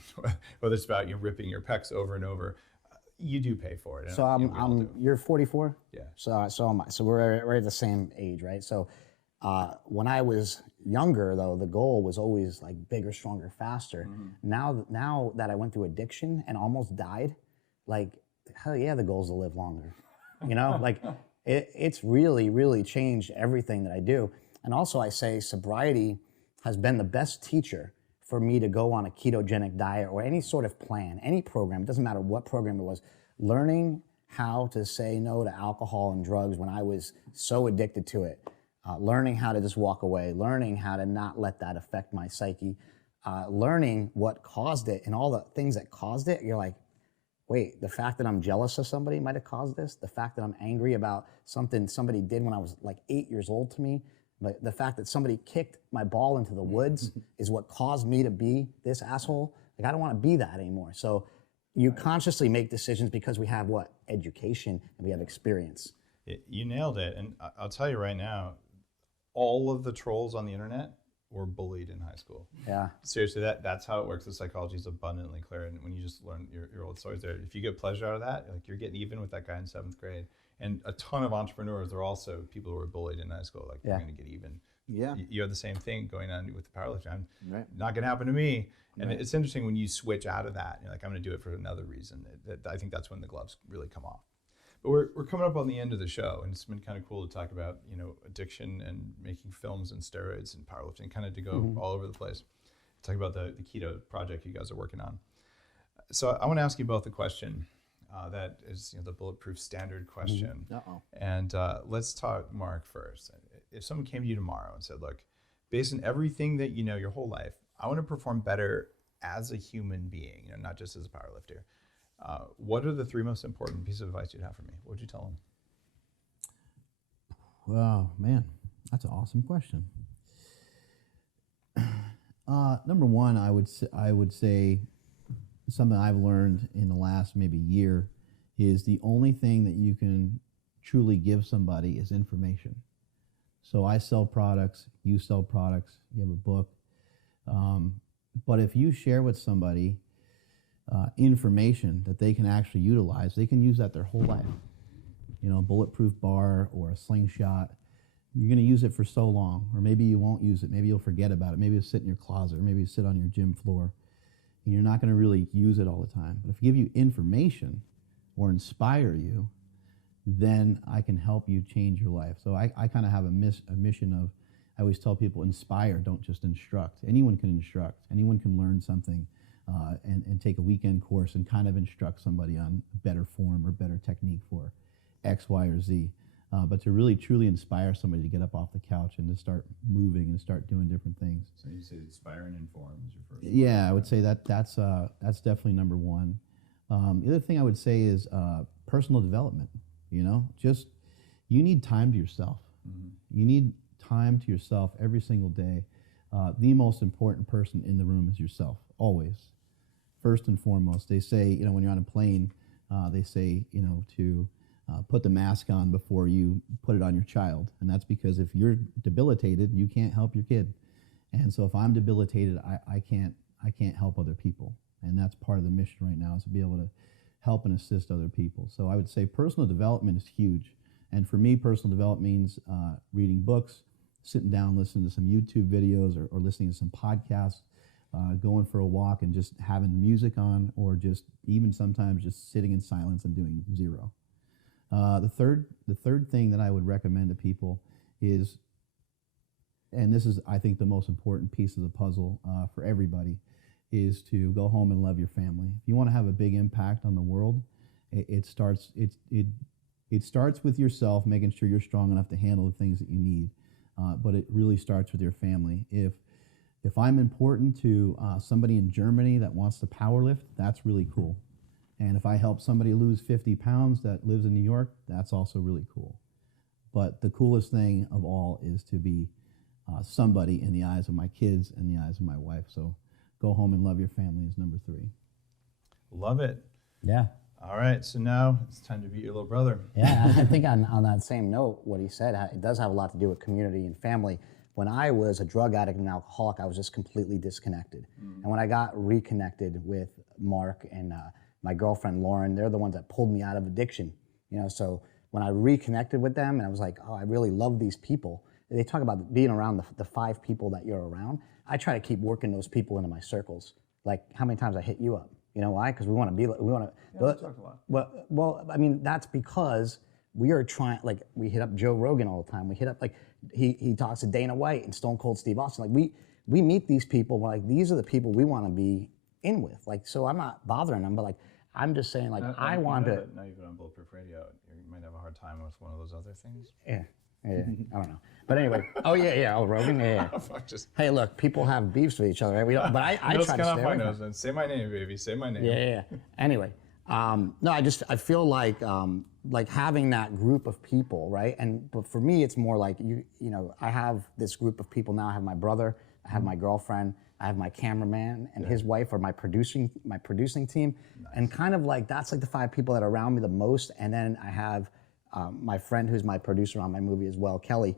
whether it's about you ripping your pecs over and over, you do pay for it. So you're 44. Yeah. So am I. So we're at the same age, right? So when I was younger, though, the goal was always like bigger, stronger, faster. Now that I went through addiction and almost died, like hell yeah, the goal is to live longer. You know, like it's really, really changed everything that I do. And also, I say sobriety has been the best teacher for me to go on a ketogenic diet or any sort of plan, any program. It doesn't matter what program it was. Learning how to say no to alcohol and drugs when I was so addicted to it. Learning how to just walk away, learning how to not let that affect my psyche, learning what caused it and all the things that caused it. You're like, wait, the fact that I'm jealous of somebody might have caused this. The fact that I'm angry about something somebody did when I was like 8 years old to me. But the fact that somebody kicked my ball into the woods is what caused me to be this asshole. Like, I don't want to be that anymore. So you consciously make decisions because we have what? Education, and we have experience. You nailed it. And I'll tell you right now, all of the trolls on the internet were bullied in high school. Yeah. Seriously, that's how it works. The psychology is abundantly clear. And when you just learn your old stories there, if you get pleasure out of that, like you're getting even with that guy in 7th grade. And a ton of entrepreneurs are also people who were bullied in high school. Like, they're going to get even. Yeah. You have the same thing going on with the powerlifting. Right. Not going to happen to me. And it's interesting when you switch out of that. You're like, I'm going to do it for another reason. I think that's when the gloves really come off. But we're coming up on the end of the show, and it's been kind of cool to talk about, addiction and making films and steroids and powerlifting, kind of to go all over the place. Talk about the keto project you guys are working on. So I want to ask you both a question that is the Bulletproof standard question. And let's talk Mark first. If someone came to you tomorrow and said, look, based on everything that you know your whole life, I want to perform better as a human being, not just as a powerlifter. What are the 3 most important pieces of advice you'd have for me? What would you tell them? Well, man, that's an awesome question. Number one, I would say something I've learned in the last maybe year is the only thing that you can truly give somebody is information. So I sell products, you sell products, you have a book. But if you share with somebody information that they can actually utilize, they can use that their whole life. A bulletproof bar or a Sling Shot, you're going to use it for so long, or maybe you won't use it. Maybe you'll forget about it. Maybe it'll sit in your closet, or maybe it'll sit on your gym floor, and you're not going to really use it all the time. But if I give you information or inspire you, then I can help you change your life. So I kind of have a mission of, I always tell people, inspire, don't just instruct. Anyone can instruct. Anyone can learn something and take a weekend course and kind of instruct somebody on better form or better technique for X, Y, or Z. But to really, truly inspire somebody to get up off the couch and to start moving and start doing different things. So you say inspire and inform is your first. Yeah, I would say that's definitely number one. The other thing I would say is personal development. Just you need time to yourself. You need time to yourself every single day. The most important person in the room is yourself, always. First and foremost, they say, when you're on a plane, they say, to put the mask on before you put it on your child. And that's because if you're debilitated, you can't help your kid. And so if I'm debilitated, I can't help other people. And that's part of the mission right now, is to be able to help and assist other people. So I would say personal development is huge. And for me, personal development means reading books, sitting down, listening to some YouTube videos or listening to some podcasts, going for a walk and just having music on, or just even sometimes just sitting in silence and doing zero. The third thing that I would recommend to people is, and this is, I think, the most important piece of the puzzle for everybody, is to go home and love your family. If you want to have a big impact on the world, it starts with yourself, making sure you're strong enough to handle the things that you need. But it really starts with your family. If I'm important to somebody in Germany that wants to powerlift, that's really cool. And if I help somebody lose 50 pounds that lives in New York, that's also really cool. But the coolest thing of all is to be somebody in the eyes of my kids and the eyes of my wife. So go home and love your family is number 3. Love it. Yeah. All right, so now it's time to beat your little brother. Yeah, I think on that same note, what he said, it does have a lot to do with community and family. When I was a drug addict and an alcoholic, I was just completely disconnected. And when I got reconnected with Mark and my girlfriend Lauren, they're the ones that pulled me out of addiction. You know, so when I reconnected with them and I was like, oh, I really love these people. They talk about being around the 5 people that you're around. I try to keep working those people into my circles. Like how many times I hit you up. You know why? Because we want to be, we want to. Yeah, we talked a lot. Well, I mean, that's because we are trying. Like we hit up Joe Rogan all the time. We hit up like he talks to Dana White and Stone Cold Steve Austin. Like we meet these people. We're like, these are the people we want to be in with. Like, so I'm not bothering them, but like I'm just saying, like I want to. Now you've been on Bulletproof Radio. You might have a hard time with one of those other things. Yeah. Yeah, I don't know, but anyway. Oh yeah. Oh, Rogan. Yeah. Hey, look, people have beefs with each other, right? We don't. But I try to stay away from it. Say my name, baby. Say my name. Yeah. Anyway, no, I feel like having that group of people, right? But for me, it's more like you know, I have this group of people now. I have my brother, I have my girlfriend, I have my cameraman and his wife, or my producing team, and kind of like that's like the 5 people that are around me the most. And then I have my friend who's my producer on my movie as well, Kelly.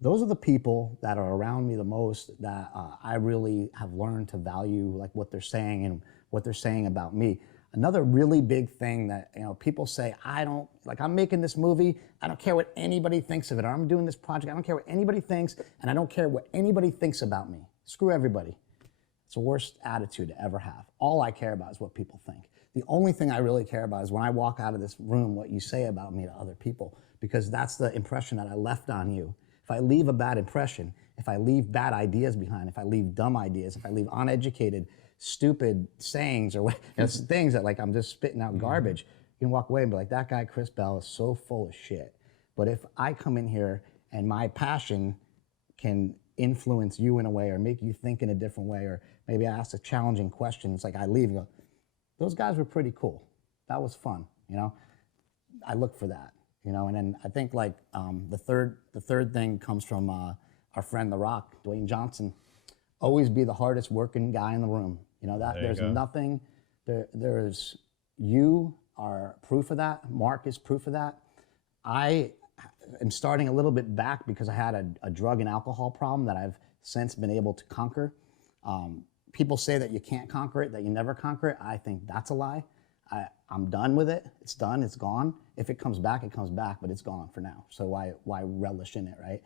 Those are the people that are around me the most that I really have learned to value, like what they're saying and what they're saying about me. Another really big thing that, you know, people say, I'm making this movie, I don't care what anybody thinks of it, or I'm doing this project, I don't care what anybody thinks, and I don't care what anybody thinks about me. Screw everybody. It's the worst attitude to ever have. All I care about is what people think. The only thing I really care about is when I walk out of this room, what you say about me to other people, because that's the impression that I left on you. If I leave a bad impression, if I leave bad ideas behind, if I leave dumb ideas, if I leave uneducated, stupid sayings or things that like I'm just spitting out garbage, you can walk away and be like, that guy Chris Bell is so full of shit. But if I come in here and my passion can influence you in a way or make you think in a different way, or maybe I ask a challenging question, it's like I leave and go, those guys were pretty cool. That was fun, you know? I look for that, you know? And then I think like the third thing comes from our friend The Rock, Dwayne Johnson. Always be the hardest working guy in the room. You know, that there's nothing, you are proof of that. Mark is proof of that. I am starting a little bit back because I had a drug and alcohol problem that I've since been able to conquer. People say that you can't conquer it, that you never conquer it. I think that's a lie. I'm done with it. It's done, it's gone. If it comes back, it comes back, but it's gone for now. So why relish in it, right?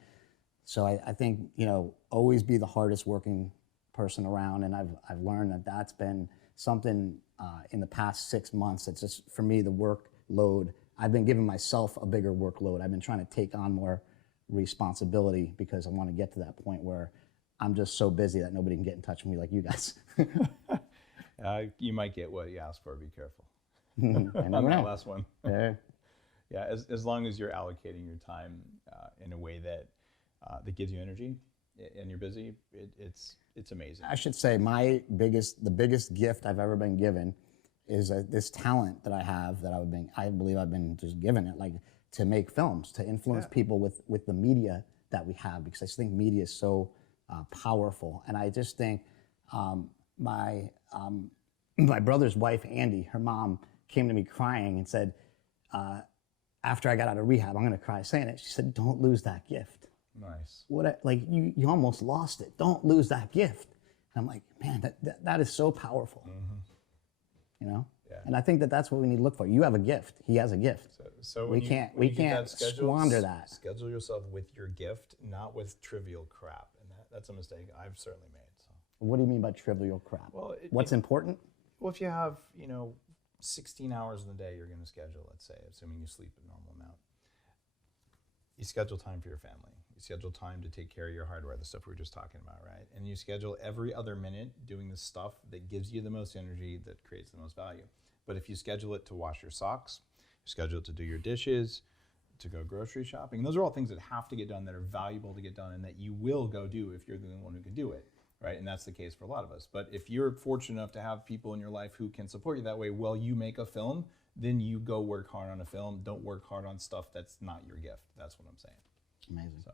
So I think, you know, always be the hardest working person around. And I've learned that that's been something in the past 6 months. It's just, for me, the workload. I've been giving myself a bigger workload. I've been trying to take on more responsibility because I want to get to that point where I'm just so busy that nobody can get in touch with me like you guys. You might get what you ask for. Be careful. On that last one. Yeah. Yeah. As long as you're allocating your time in a way that that gives you energy, and you're busy, it's amazing. I should say the biggest gift I've ever been given is this talent that I have that I believe I've been just given it, like to make films, to influence people with the media that we have, because I just think media is so powerful. And I just think my brother's wife, Andy, her mom came to me crying and said, after I got out of rehab, I'm gonna cry saying it. She said, don't lose that gift. Nice. Like you almost lost it. Don't lose that gift. And I'm like, man, that is so powerful. You know? Yeah. And I think that's what we need to look for. You have a gift. He has a gift. So we can't squander that. Schedule yourself with your gift, not with trivial crap. And that's a mistake I've certainly made. So. What do you mean by trivial crap? Well, what's important? Well, if you have, 16 hours in the day you're going to schedule, let's say, assuming you sleep a normal amount, you schedule time for your family. You schedule time to take care of your hardware, the stuff we were just talking about, right? And you schedule every other minute doing the stuff that gives you the most energy, that creates the most value. But if you schedule it to wash your socks, you schedule it to do your dishes, to go grocery shopping, those are all things that have to get done, that are valuable to get done, and that you will go do if you're the only one who can do it, right? And that's the case for a lot of us. But if you're fortunate enough to have people in your life who can support you that way while you make a film, then you go work hard on a film. Don't work hard on stuff that's not your gift. That's what I'm saying. Amazing. So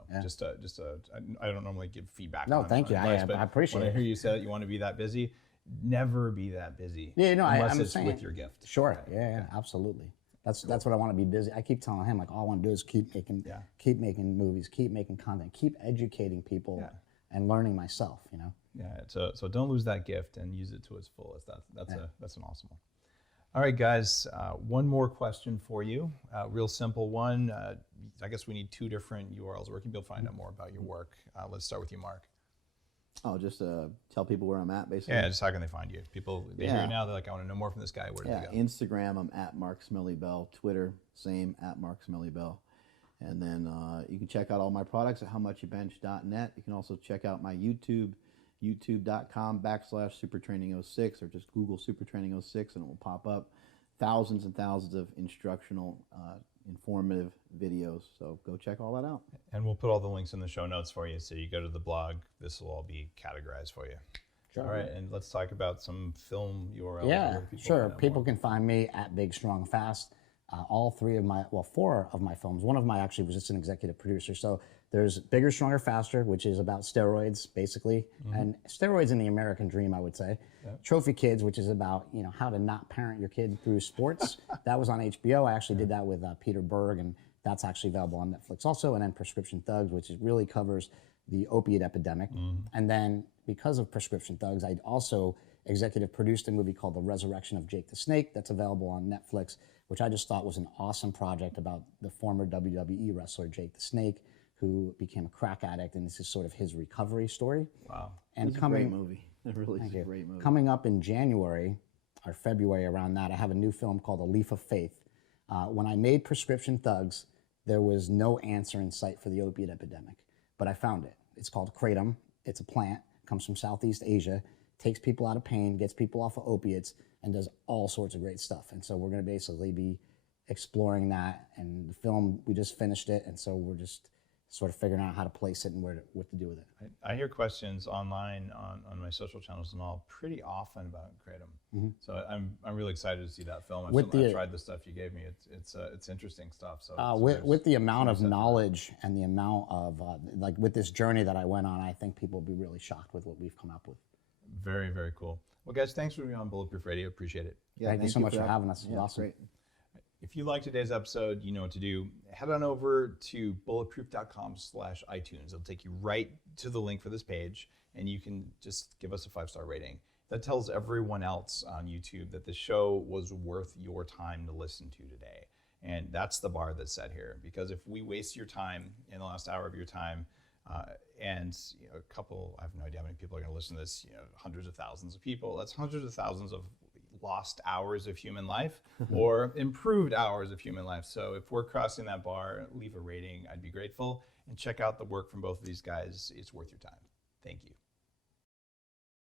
I don't normally give feedback. No, on, thank on you. advice, I appreciate when it. I hear you say that you want to be that busy, never be that busy. Yeah, no, unless I'm it's saying, with your gift. Sure. Okay. Yeah, absolutely. That's what I want to be busy. I keep telling him, like, all I want to do is keep making movies, keep making content, keep educating people and learning myself, you know? Yeah, so don't lose that gift and use it to its fullest. That's an awesome one. All right, guys, one more question for you. Real simple one. I guess we need 2 different URLs. Where can people find out more about your work? Let's start with you, Mark. Oh, just tell people where I'm at, basically. Yeah, just how can they find you? People, they hear you now, they're like, I want to know more from this guy. Where do they go? Instagram, I'm at Mark Smellybell. Twitter, same, at Mark Smellybell. And then you can check out all my products at howmuchyoubench.net. You can also check out my YouTube, youtube.com/supertraining06, or just Google supertraining06 and it will pop up. Thousands and thousands of instructional, informative videos. So go check all that out. And we'll put all the links in the show notes for you. So you go to the blog, this will all be categorized for you. Sure. All right, and let's talk about some film URLs. Yeah, sure. People can find me at Big Strong Fast. All 4 of my films. One of them I actually was just an executive producer. So there's Bigger, Stronger, Faster, which is about steroids, basically, and steroids in the American dream, I would say. Yep. Trophy Kids, which is about how to not parent your kid through sports. That was on HBO. I actually did that with Peter Berg, and that's actually available on Netflix also. And then Prescription Thugs, which really covers the opiate epidemic. And then because of Prescription Thugs, I also executive produced a movie called The Resurrection of Jake the Snake that's available on Netflix, which I just thought was an awesome project about the former WWE wrestler Jake the Snake, who became a crack addict, and this is sort of his recovery story. Wow. And It's a great movie. It really is a great movie. Coming up in January or February around that, I have a new film called A Leaf of Faith. When I made Prescription Thugs, there was no answer in sight for the opiate epidemic, but I found it. It's called kratom. It's a plant, comes from Southeast Asia, takes people out of pain, gets people off of opiates, and does all sorts of great stuff. And so we're going to basically be exploring that. And the film, we just finished it, and so we're just sort of figuring out how to place it and what to do with it. I hear questions online on my social channels and all pretty often about kratom. So I'm really excited to see that film. I've tried the stuff you gave me. It's interesting stuff. So with the amount of knowledge and the amount of like with this journey that I went on, I think people will be really shocked with what we've come up with. Very, very cool. Well, guys, thanks for being on Bulletproof Radio. Appreciate it. Yeah, thank you so much for having us. It was awesome. Great. If you like today's episode, you know what to do. Head on over to bulletproof.com/iTunes. It'll take you right to the link for this page, and you can just give us a 5-star rating. That tells everyone else on YouTube that the show was worth your time to listen to today. And that's the bar that's set here. Because if we waste your time in the last hour of your time, and a couple, I have no idea how many people are going to listen to this, hundreds of thousands of people, that's hundreds of thousands of lost hours of human life or improved hours of human life. So if we're crossing that bar, leave a rating. I'd be grateful. And check out the work from both of these guys. It's worth your time. Thank you.